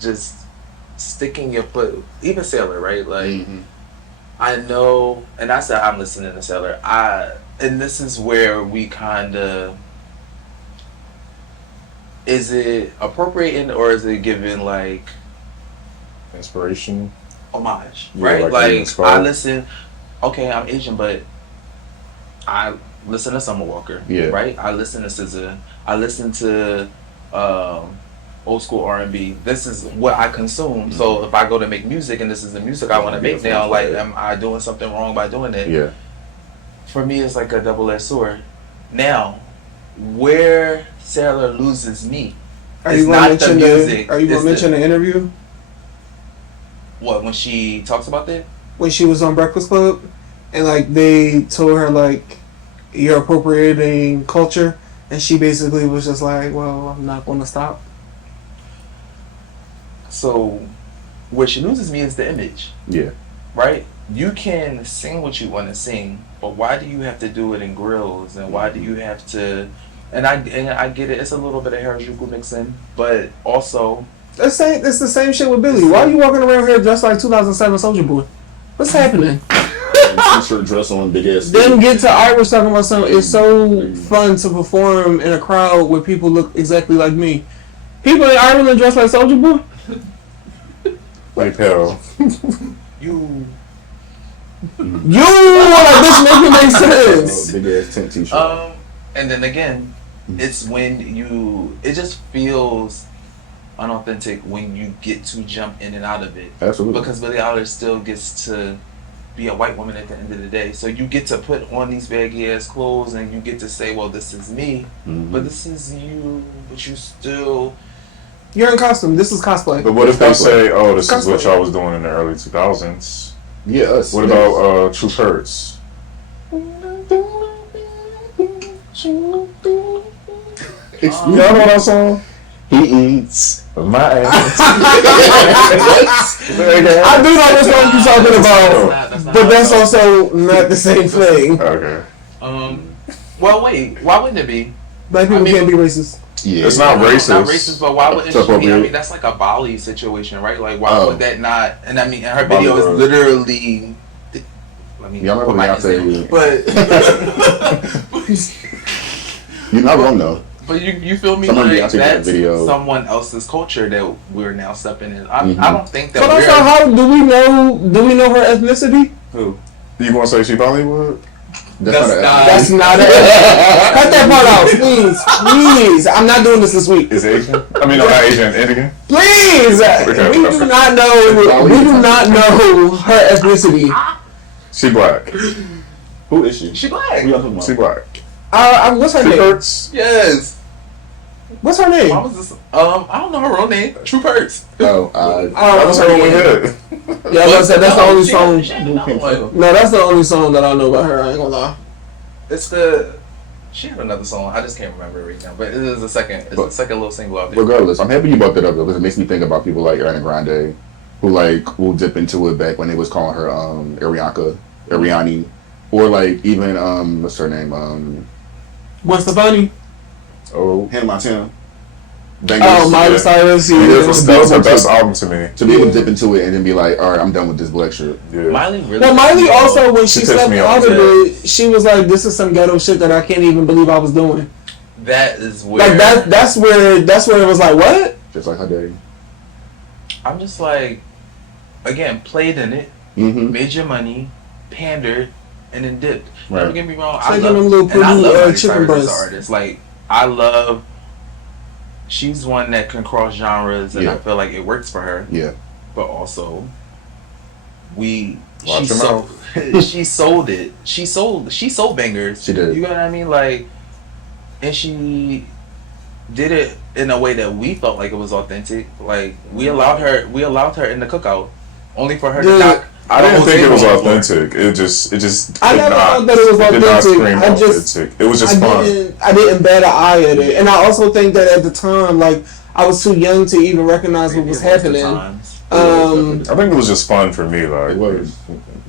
just sticking your foot, even Sailor, right? Like, I know, and I said I'm listening to Sailor. And this is where we kind of, is it appropriating or is it giving like Inspiration. homage, Yeah, right? like Like, inspired. I listen. Okay, I'm Asian, but I listen to Summer Walker, Yeah. right? I listen to SZA. I listen to old school R&B. This is what I consume. So if I go to make music and this is the music I want to make now, like, am I doing something wrong by doing it? Yeah. For me, it's like a double-edged sword. Now, where Sailor loses me Are is you not going to the mention music. Are you going it's to mention the, the interview what, when she talks about that? when she was on Breakfast Club, and like they told her like you're appropriating culture, and she basically was just like, well, I'm not going to stop. So, where she loses me is the image, Yeah. right? You can sing what you want to sing, but why do you have to do it in grills? And why do you have to? And I get it. It's a little bit of Harajuku mixing, but also It's the same shit with Billy. Why are you walking around here dressed like 2007 Soldier Boy? What's happening? T-shirt dress on, big ass. Then get to Irish talking about something. It's so fun to perform in a crowd where people look exactly like me. People in Ireland dress like Soldier Boy. Like hell. you. You like this make it make sense. Big ass tent T-shirt. And then again, it's when it just feels unauthentic when you get to jump in and out of it. Absolutely. Because Billie Eilish still gets to be a white woman at the end of the day. So you get to put on these baggy ass clothes and you get to say, well, this is me, but this is you, but you still... You're in costume. This is cosplay. But what if they say, oh, this is what Cosplay. y'all was doing in the early 2000s? Yeah, us. What about Truth Hurts? Y'all know that song? He eats My ass. I do know what song you're talking about, That's not but how that's it goes. also not the same thing. Okay. Well, wait. Why wouldn't it be? Black people can't be racist. Yeah. It's not No, racist. Not racist, but why wouldn't she be? I appropriate. mean, that's like a Bali situation, right? Like, why Oh. would that not? And I mean, her Bali video is girl. literally. I mean, Yeah, I remember what might Beyonce- I say? You're not wrong though. But you feel me? Somebody Like, Beyonce did a that's video. someone else's culture that we're now stepping in. I don't think that So we're. that's not how do we know her ethnicity? Who? You gonna say she Bollywood? That's not- That's not it. Cut that part out, please. Please. I'm not doing this week. Is Asian? I mean, no, not Asian. Indian. Please. We do not know. We do not know her ethnicity. She black. Who is she? She black. Who y'all talking about? She black. What's her She name? hurts. Yes. What's her Why name? was this? I don't know her real name. True Hurts. Oh, That was her only hit. Yeah, I was gonna say, that's the only song. She had another one. No, that's the only song that I know about her. I ain't gonna lie. She had another song. I just can't remember it right now. But it is the second. It's the second little single out there. regardless, I'm happy you brought that up though, because it makes me think about people like Ariana Grande, who like will dip into it back when they was calling her Ariani, or like even what's her name What's the funny? Oh. Hannah Montana. Oh, Miley Cyrus. That was her best album to me. to be able to dip into it and then be like, all right, I'm done with this black shit. Yeah. Miley really. Well, Miley also, when she She stepped pissed me out off, of yeah. it, she was like, "This is some ghetto shit that I can't even believe I was doing." That is where. Like that's where it was like, what? Just like her daddy. I'm just like, again, played in it, Mm-hmm. made your money, pandered, and then dipped. Right. Don't get me wrong. It's like I love, them little and I Purdue, love Miley chicken Cyrus as an breasts. artist. Like, I love. She's one that can cross genres, and I Yeah. feel like it works for her. Yeah. But also, Watch she your sold, she sold it. She sold bangers. She did. You know what I mean? Like, and she did it in a way that we felt like it was authentic. Like, we allowed her in the cookout, only for her to Dude, knock. I the didn't whole think it was table on the floor. authentic. It just. I did never not- thought that it was did not authentic. scream I just- authentic. It was just fun. I didn't bat an eye at it, and I also think that at the time, like, I was too young to even recognize what was happening. I think it was just fun for me. Like, It was.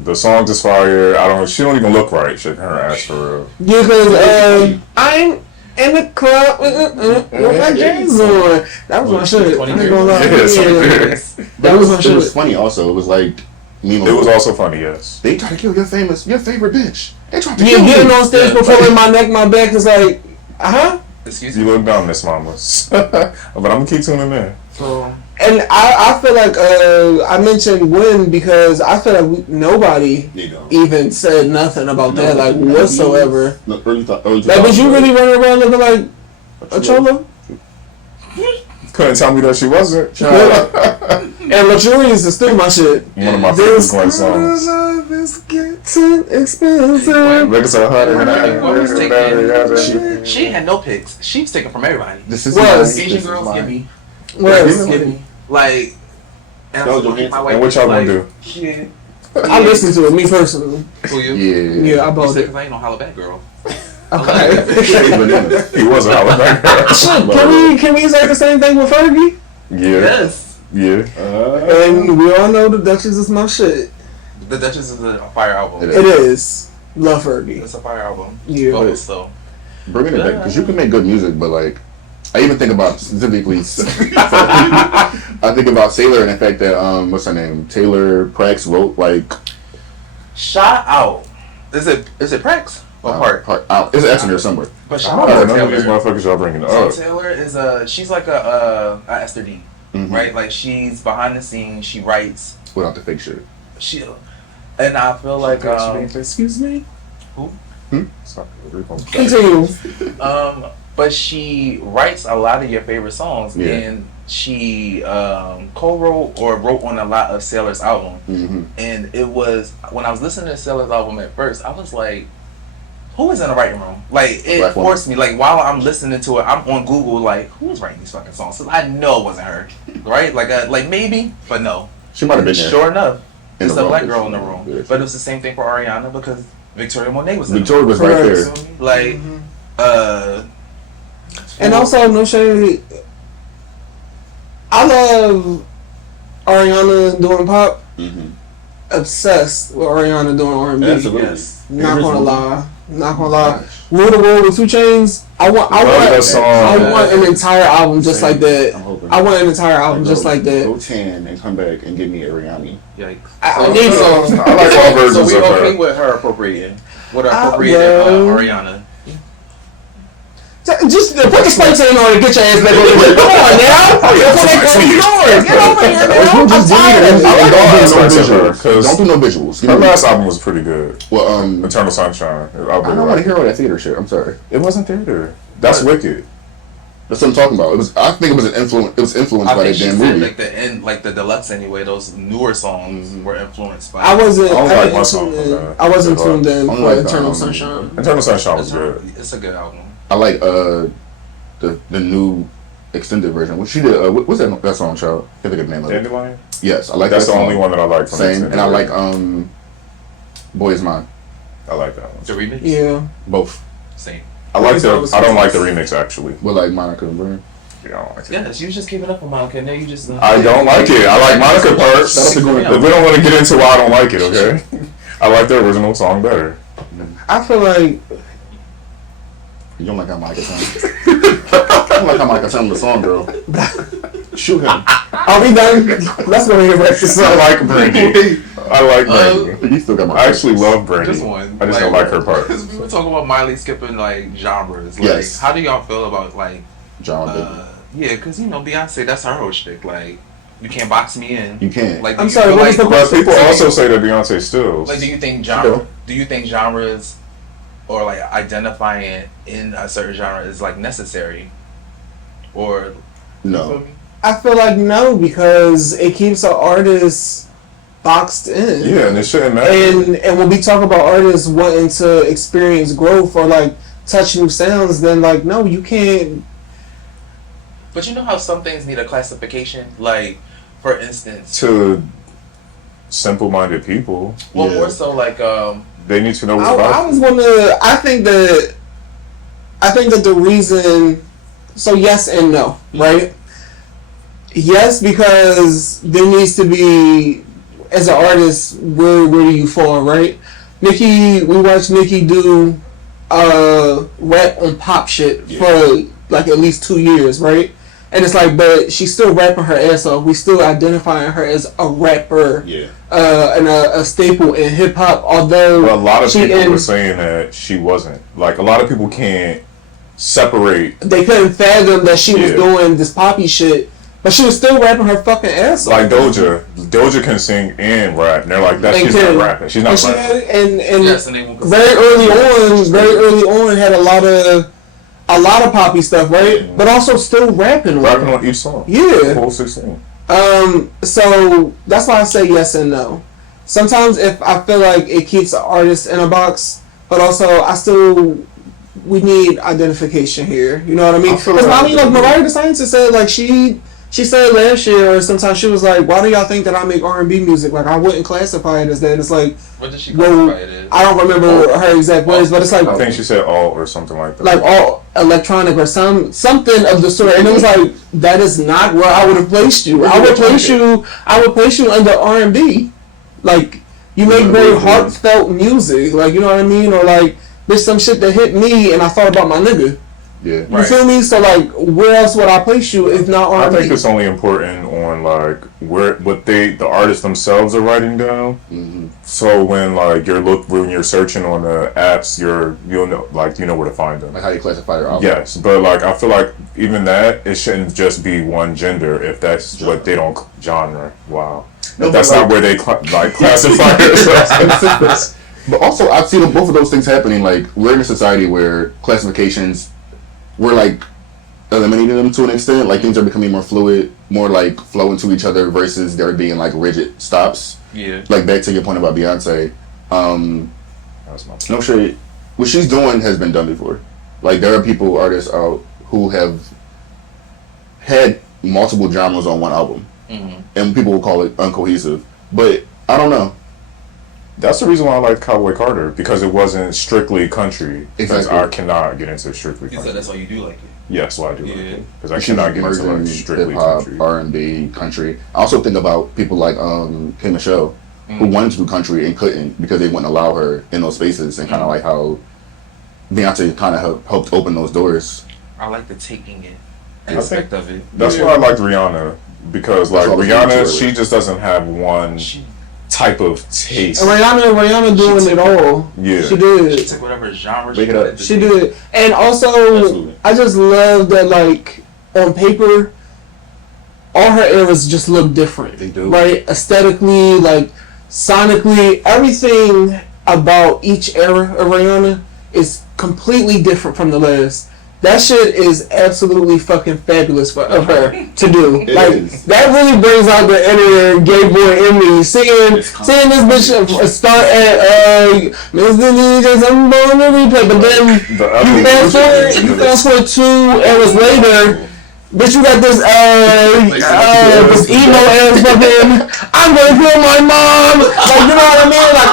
the song is fire. She don't even look right. Shaking her ass for real. Yeah, because I'm in the club with my jeans on. That was my shit. I ain't gonna lie. That was my shit. It was funny also. It was like, It was also funny, yes. they tried to kill your favorite bitch. They tried to kill Yeah, me. getting on stage performing my neck, my back is like, Excuse You me. look dumb, Miss Mamas. But I'm gonna keep tuning in. So and I feel like I mentioned Gwen because I feel like nobody You know. even said nothing about that, like whatsoever. No, early Like, was you really running around looking like a cholo? Couldn't tell me that she wasn't. And Luxurious is still my shit. One of my favorite This Gwen songs. love is getting expensive. Look at so hot in she had no picks. She was taken from everybody. This is Was. Asian girls give me. Was. Give me. Like. And That was your answer. And what y'all gonna do? Shit. I listened to it, me personally. Who you? Yeah. Yeah, I You bought said it. because I ain't no holla back girl. Okay. He was a Halifax girl. Shit, can we say the same thing with Fergie? Yeah. Yes. Yeah. And we all know the Duchess is my shit. The Duchess is a fire album. It is. Love Fergie. It's a fire album. Yeah. But so. Bringing it back, because you can make good music, but like, I even think about specifically, I think about Sailor and the fact that, what's her name? Taylor Prax wrote like, Shout out. Is it Prex or Park? It's an X in there somewhere. But I shout don't out know to none of these Taylor. motherfuckers y'all bringing So up. Taylor is she's like a Esther D, right? Like she's behind the scenes. She writes. Without the fake shit. And I feel like Excuse me? Stop. Continue. but she writes a lot of your favorite songs, Yeah. and she co-wrote or wrote on a lot of Sailor's album. Mm-hmm. And it was when I was listening to Sailor's album at first, I was like, who is in the writing room? Like, it Black woman. forced me. Like, while I'm listening to it, I'm on Google, like, who's writing these fucking songs? So I know it wasn't her, right? Like maybe, but no. She might have been there. Sure enough, In it's the a black room. girl in the room. Yeah. But it was the same thing for Ariana because Victoria Monet was in Victoria was the room. right Correct. there. You feel me? Like, And also, no shade. I love Ariana doing pop. Mm-hmm. Obsessed with Ariana doing R&B. Absolutely. yes. Not gonna lie. Not gonna lie. Rule the World with 2 Chainz. I want that song. I want an entire album just like I'm that. hoping. I want an entire album Go- just like that. Go 10 and come back and give me Ariani. Yikes. I need some. I like all versions So we of okay her. with her appropriating? With her Ah, appropriating well. Ariana? Just put the spray tan on and get your ass back over here. Come on now. That's what they call yours. Get over here now. I'm tired. I like all aspects of her, Don't because do no visuals. Give her me- last album was pretty good. Well, Eternal Sunshine. I I don't want to really hear all that theater shit. I'm sorry. It wasn't theater. That's wicked. That's what I'm talking about. It was. I think it was an influence. It was influenced I by think that she damn said movie. like the end, like the deluxe anyway. Those newer songs were influenced by. I wasn't. I don't like my I song wasn't from tuned in. that. I wasn't tuned in I don't for like the, Eternal Sunshine. Eternal Sunshine was good. It's a good album. I like the new extended version. What she did? What's that song, child? Can't think of the name of it. Dandelion? Yes, I like That's that the song. only one that I like from Same, the and I like version. Boy Is Mine. I like that one. The remix. Yeah. Both. Same. I like the. I don't like the remix actually. With like Monica and Vern. Yeah, I don't like it. Yeah, she was just keeping up with Monica, and then you just. I don't like it. I like Monica parts. That's a good But we don't want to get into why I don't like it, okay? I like the original song better. I feel like You don't like how Monica sounds. You don't like how Monica sounds in the song, girl. Shoot him. are we done? Let's go ahead and wrap this I up. like Brandy. I like Brandy. You still got my. I actually love Brandy. Just one. I just don't like her part. Because we were talking about Miley skipping like genres. Like, Yes. how do y'all feel about like? John. Yeah, because Beyonce, that's her whole shtick. Like, you can't box me in. You can't. Like, I'm do you sorry, feel what was like, the But people Say- also say that Beyonce stills. Like, do you think Sure. genres or like identifying in a certain genre is like necessary, or No. I feel like no, because it keeps an artist boxed in. Yeah, and it shouldn't matter. And when we talk about artists wanting to experience growth or like touch new sounds, then like no, you can't. But you know how some things need a classification, like for instance, To simple-minded people, well, Yeah. more so like they need to know what's I about. was gonna. I think that the reason. So yes and no, right? Yes, because there needs to be, as an artist, where do you fall, right? We watched Nicki do rap on pop shit for like at least 2 years, right? And it's like, but she's still rapping her ass off. We still identifying her as a rapper, and a staple in hip hop. Although, but a lot of people were saying that she wasn't. Like, a lot of people can't separate. They couldn't fathom that she was doing this poppy shit, but she was still rapping her fucking ass off. Like Doja can sing and rap. And they're like, that she's not rapping. She's not rapping. And very early on had a lot of poppy stuff, right? But also still rapping on each song. Yeah. The whole 16. So that's why I say yes and no. Sometimes if I feel like it keeps an artist in a box, but also we need identification here. You know what I mean? Because like Mariah the Scientist said, like she said last year or sometime, she was like, why do y'all think that I make R&B music? Like, I wouldn't classify it as that. It's like, what did she classify it as? I don't remember her exact words, but it's like, I think she said alt or something like that. Like alt electronic or something of the sort. And it was like, that is not where I would have placed you. I would place you under R&B. Like, you make very heartfelt music. Like, you know what I mean? Or like, there's some shit that hit me and I thought about my nigga. Yeah. You feel me? So like, where else would I place you if not R&B? I think it's only important on like what the artists themselves are writing down. Mm-hmm. So when like when you're searching on the apps, you'll know where to find them. Like how you classify your album. Yes, but like I feel like even that, it shouldn't just be one gender if that's what they don't genre. Wow, no, that's not where they classify it. But also, I've seen both of those things happening. Like, we're in a society where classifications, we're like eliminating them to an extent. Like, things are becoming more fluid, more like flow into each other versus there being like rigid stops. Yeah. Like, back to your point about Beyonce. That's my point. No shit. What she's doing has been done before. Like, there are artists out who have had multiple genres on one album. Mm-hmm. And people will call it uncohesive. But, I don't know. That's the reason why I liked Cowboy Carter, because it wasn't strictly country. Because Exactly. I cannot get into strictly country. You said that's why you do like it. Yes, why I do like it. Because I She's cannot get into merging like strictly hip-hop, country. R&B, country. I also think about people like K. Michelle, who wanted to do country and couldn't because they wouldn't allow her in those spaces, and kind of like how Beyonce kind of helped open those doors. I like the taking it aspect of it. That's why I liked Rihanna, because like Rihanna, she just doesn't have one type of taste. Rihanna doing it all. Yeah. She did. She took whatever genre Wake it up. She did. And also, Absolutely. I just love that, like, on paper, all her eras just look different. They do. Right? Aesthetically, like, sonically, everything about each era of Rihanna is completely different from the last. That shit is absolutely fucking fabulous of her to do. It like is. that really brings out the inner gay boy in me. Seeing this bitch start at Mr. DJ, I'm born to replay, but then you fast forward 2 eras later. Bitch, you got this this emo ass fucking, I'm gonna kill my mom. Like, you know what I mean? Like,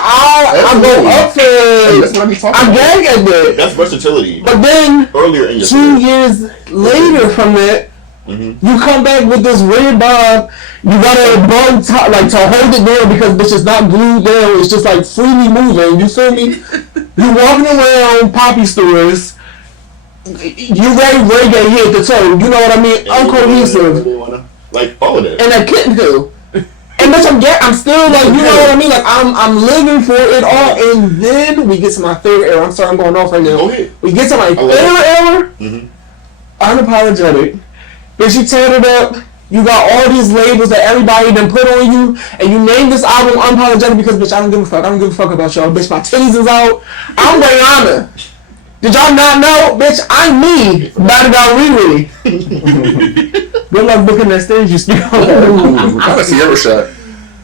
I go up That's for what I be talking I'm about. gag at that. That's versatility. But then Earlier in your 2 years later from that, you come back with this red bob. You got a bug to hold it down because bitch is not glued down. It's just like freely moving. You feel me? You walking around poppy stores. You ready reggae here at the toe. You know what I mean? Uncohesive. Like all of that. And that kitten hill. And bitch, I'm still like, you know what I mean? Like I'm living for it all. And then we get to my favorite era. I'm sorry, I'm going off right now. Go ahead. We get to my favorite era. Unapologetic. Bitch, you tear it up. You got all these labels that everybody done put on you, and you name this album Unapologetic because, bitch, I don't give a fuck. I don't give a fuck about y'all. Bitch, my titties is out. I'm Rihanna. Did y'all not know? Bitch, I'm me. Bad about Riri. Good luck booking that stage you speak on. Not a Sierra shot.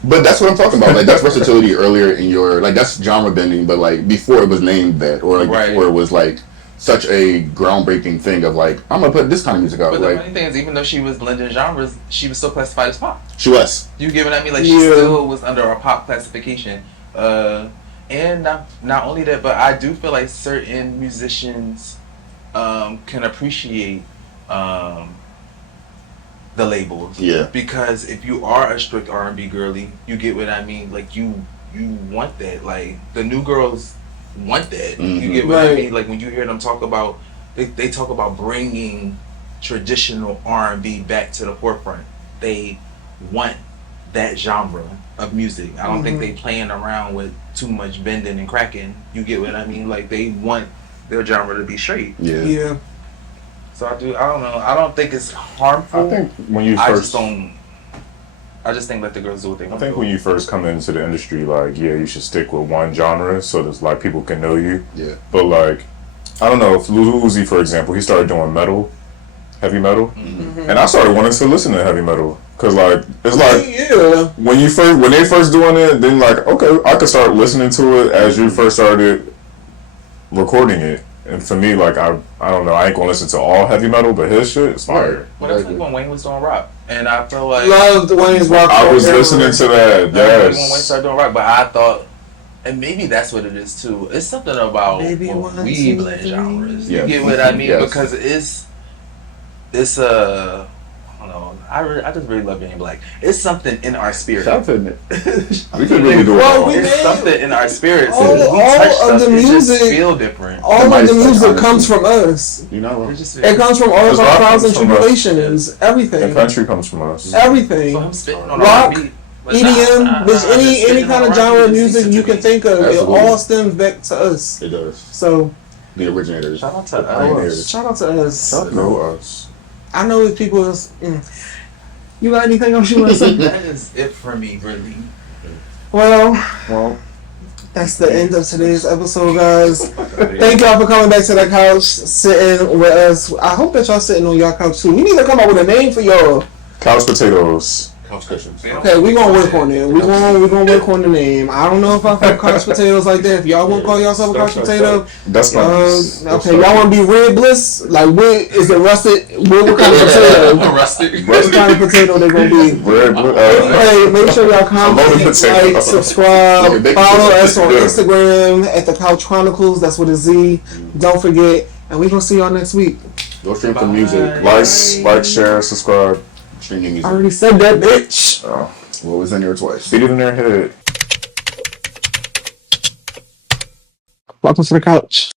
But that's what I'm talking about. Like, that's versatility earlier in your, like, that's genre bending, but like before it was named that, or like before it was like such a groundbreaking thing of like, I'm gonna put this kind of music out. But like, the funny thing is, even though she was blending genres, she was still classified as pop. she was. You giving at me like she still was under a pop classification. And not only that, but I do feel like certain musicians can appreciate the the labels. Yeah. Because if you are a strict R&B girly, you get what I mean. Like you want that. Like the new girls want that. Mm-hmm. You get what I Right. mean. Like when you hear them talk about, they talk about bringing traditional R&B back to the forefront. They want that genre of music. I don't think they playing around with too much bending and cracking. You get what I mean? Like they want their genre to be straight. Yeah. Yeah. So I don't know. I don't think it's harmful. I think when you I first, just don't. I just think let the girls do what they I want to think do. when you first come into the industry, like, yeah, you should stick with one genre so that like people can know you. Yeah. But like, I don't know, if Lil Uzi, for example, he started doing metal, heavy metal, and I started wanting to listen to heavy metal because like it's like Yeah. when they first doing it, then like okay, I could start listening to it as you first started recording it. And for me, like I don't know, I ain't gonna listen to all heavy metal, but his shit is fire. Well, that's like when Wayne was doing rock, and I feel like Loved Wayne's rock. I was era. listening to that. when Wayne Yes. started doing rock, but I thought, and maybe that's what it is too. It's something about Maybe when one, we two, blend three. genres. Yes. You get what I mean? Yes. Because it's I don't know. I just really love being black. It's something in our spirit. Shout to it. We could really do it. Well, all. we It's made- something in our spirit. all- So when we all touch of stuff, the it just music- feel different. All of the Somebody's music like, comes from us. You know. It just It comes from all of Because our rock trials and comes from us. tribulations. And Everything. country comes from us. Everything. So I'm spitting on Rock, R&B, but EDM, nah, any spitting kind on of genre R&B of is music decent you to can me. think of, Absolutely. it all stems back to us. It does. So The originators. Shout out to The pioneers. us. shout out to us. Go us. I know it's people. You got anything else you want to say? That is it for me, really. Well, Well, that's the end of today's episode, guys. Thank y'all for coming back to the couch, sitting with us. I hope that y'all sitting on y'all couch too. We need to come up with a name for y'all. couch potatoes. Couch cushions. Okay, we gonna work on it. We gonna work on the name. I don't know if I fuck couch potatoes like that. If y'all wanna call yourself a couch potato, That's not. okay, y'all wanna be red bliss? Like what is it rusted? What kind of potato? Rustic. What kind of potato they gonna be? Red, Anyway, make sure y'all comment, loaded potato. like, subscribe, Like a baked follow potato. us on Yeah. Instagram at the Couch Chronicles. That's with a Z. Don't forget, and we gonna see y'all next week. Go stream some music. like, share, subscribe. Stream your I music. already said that, bitch. What was in there twice? Beat it in their head. Welcome to the couch.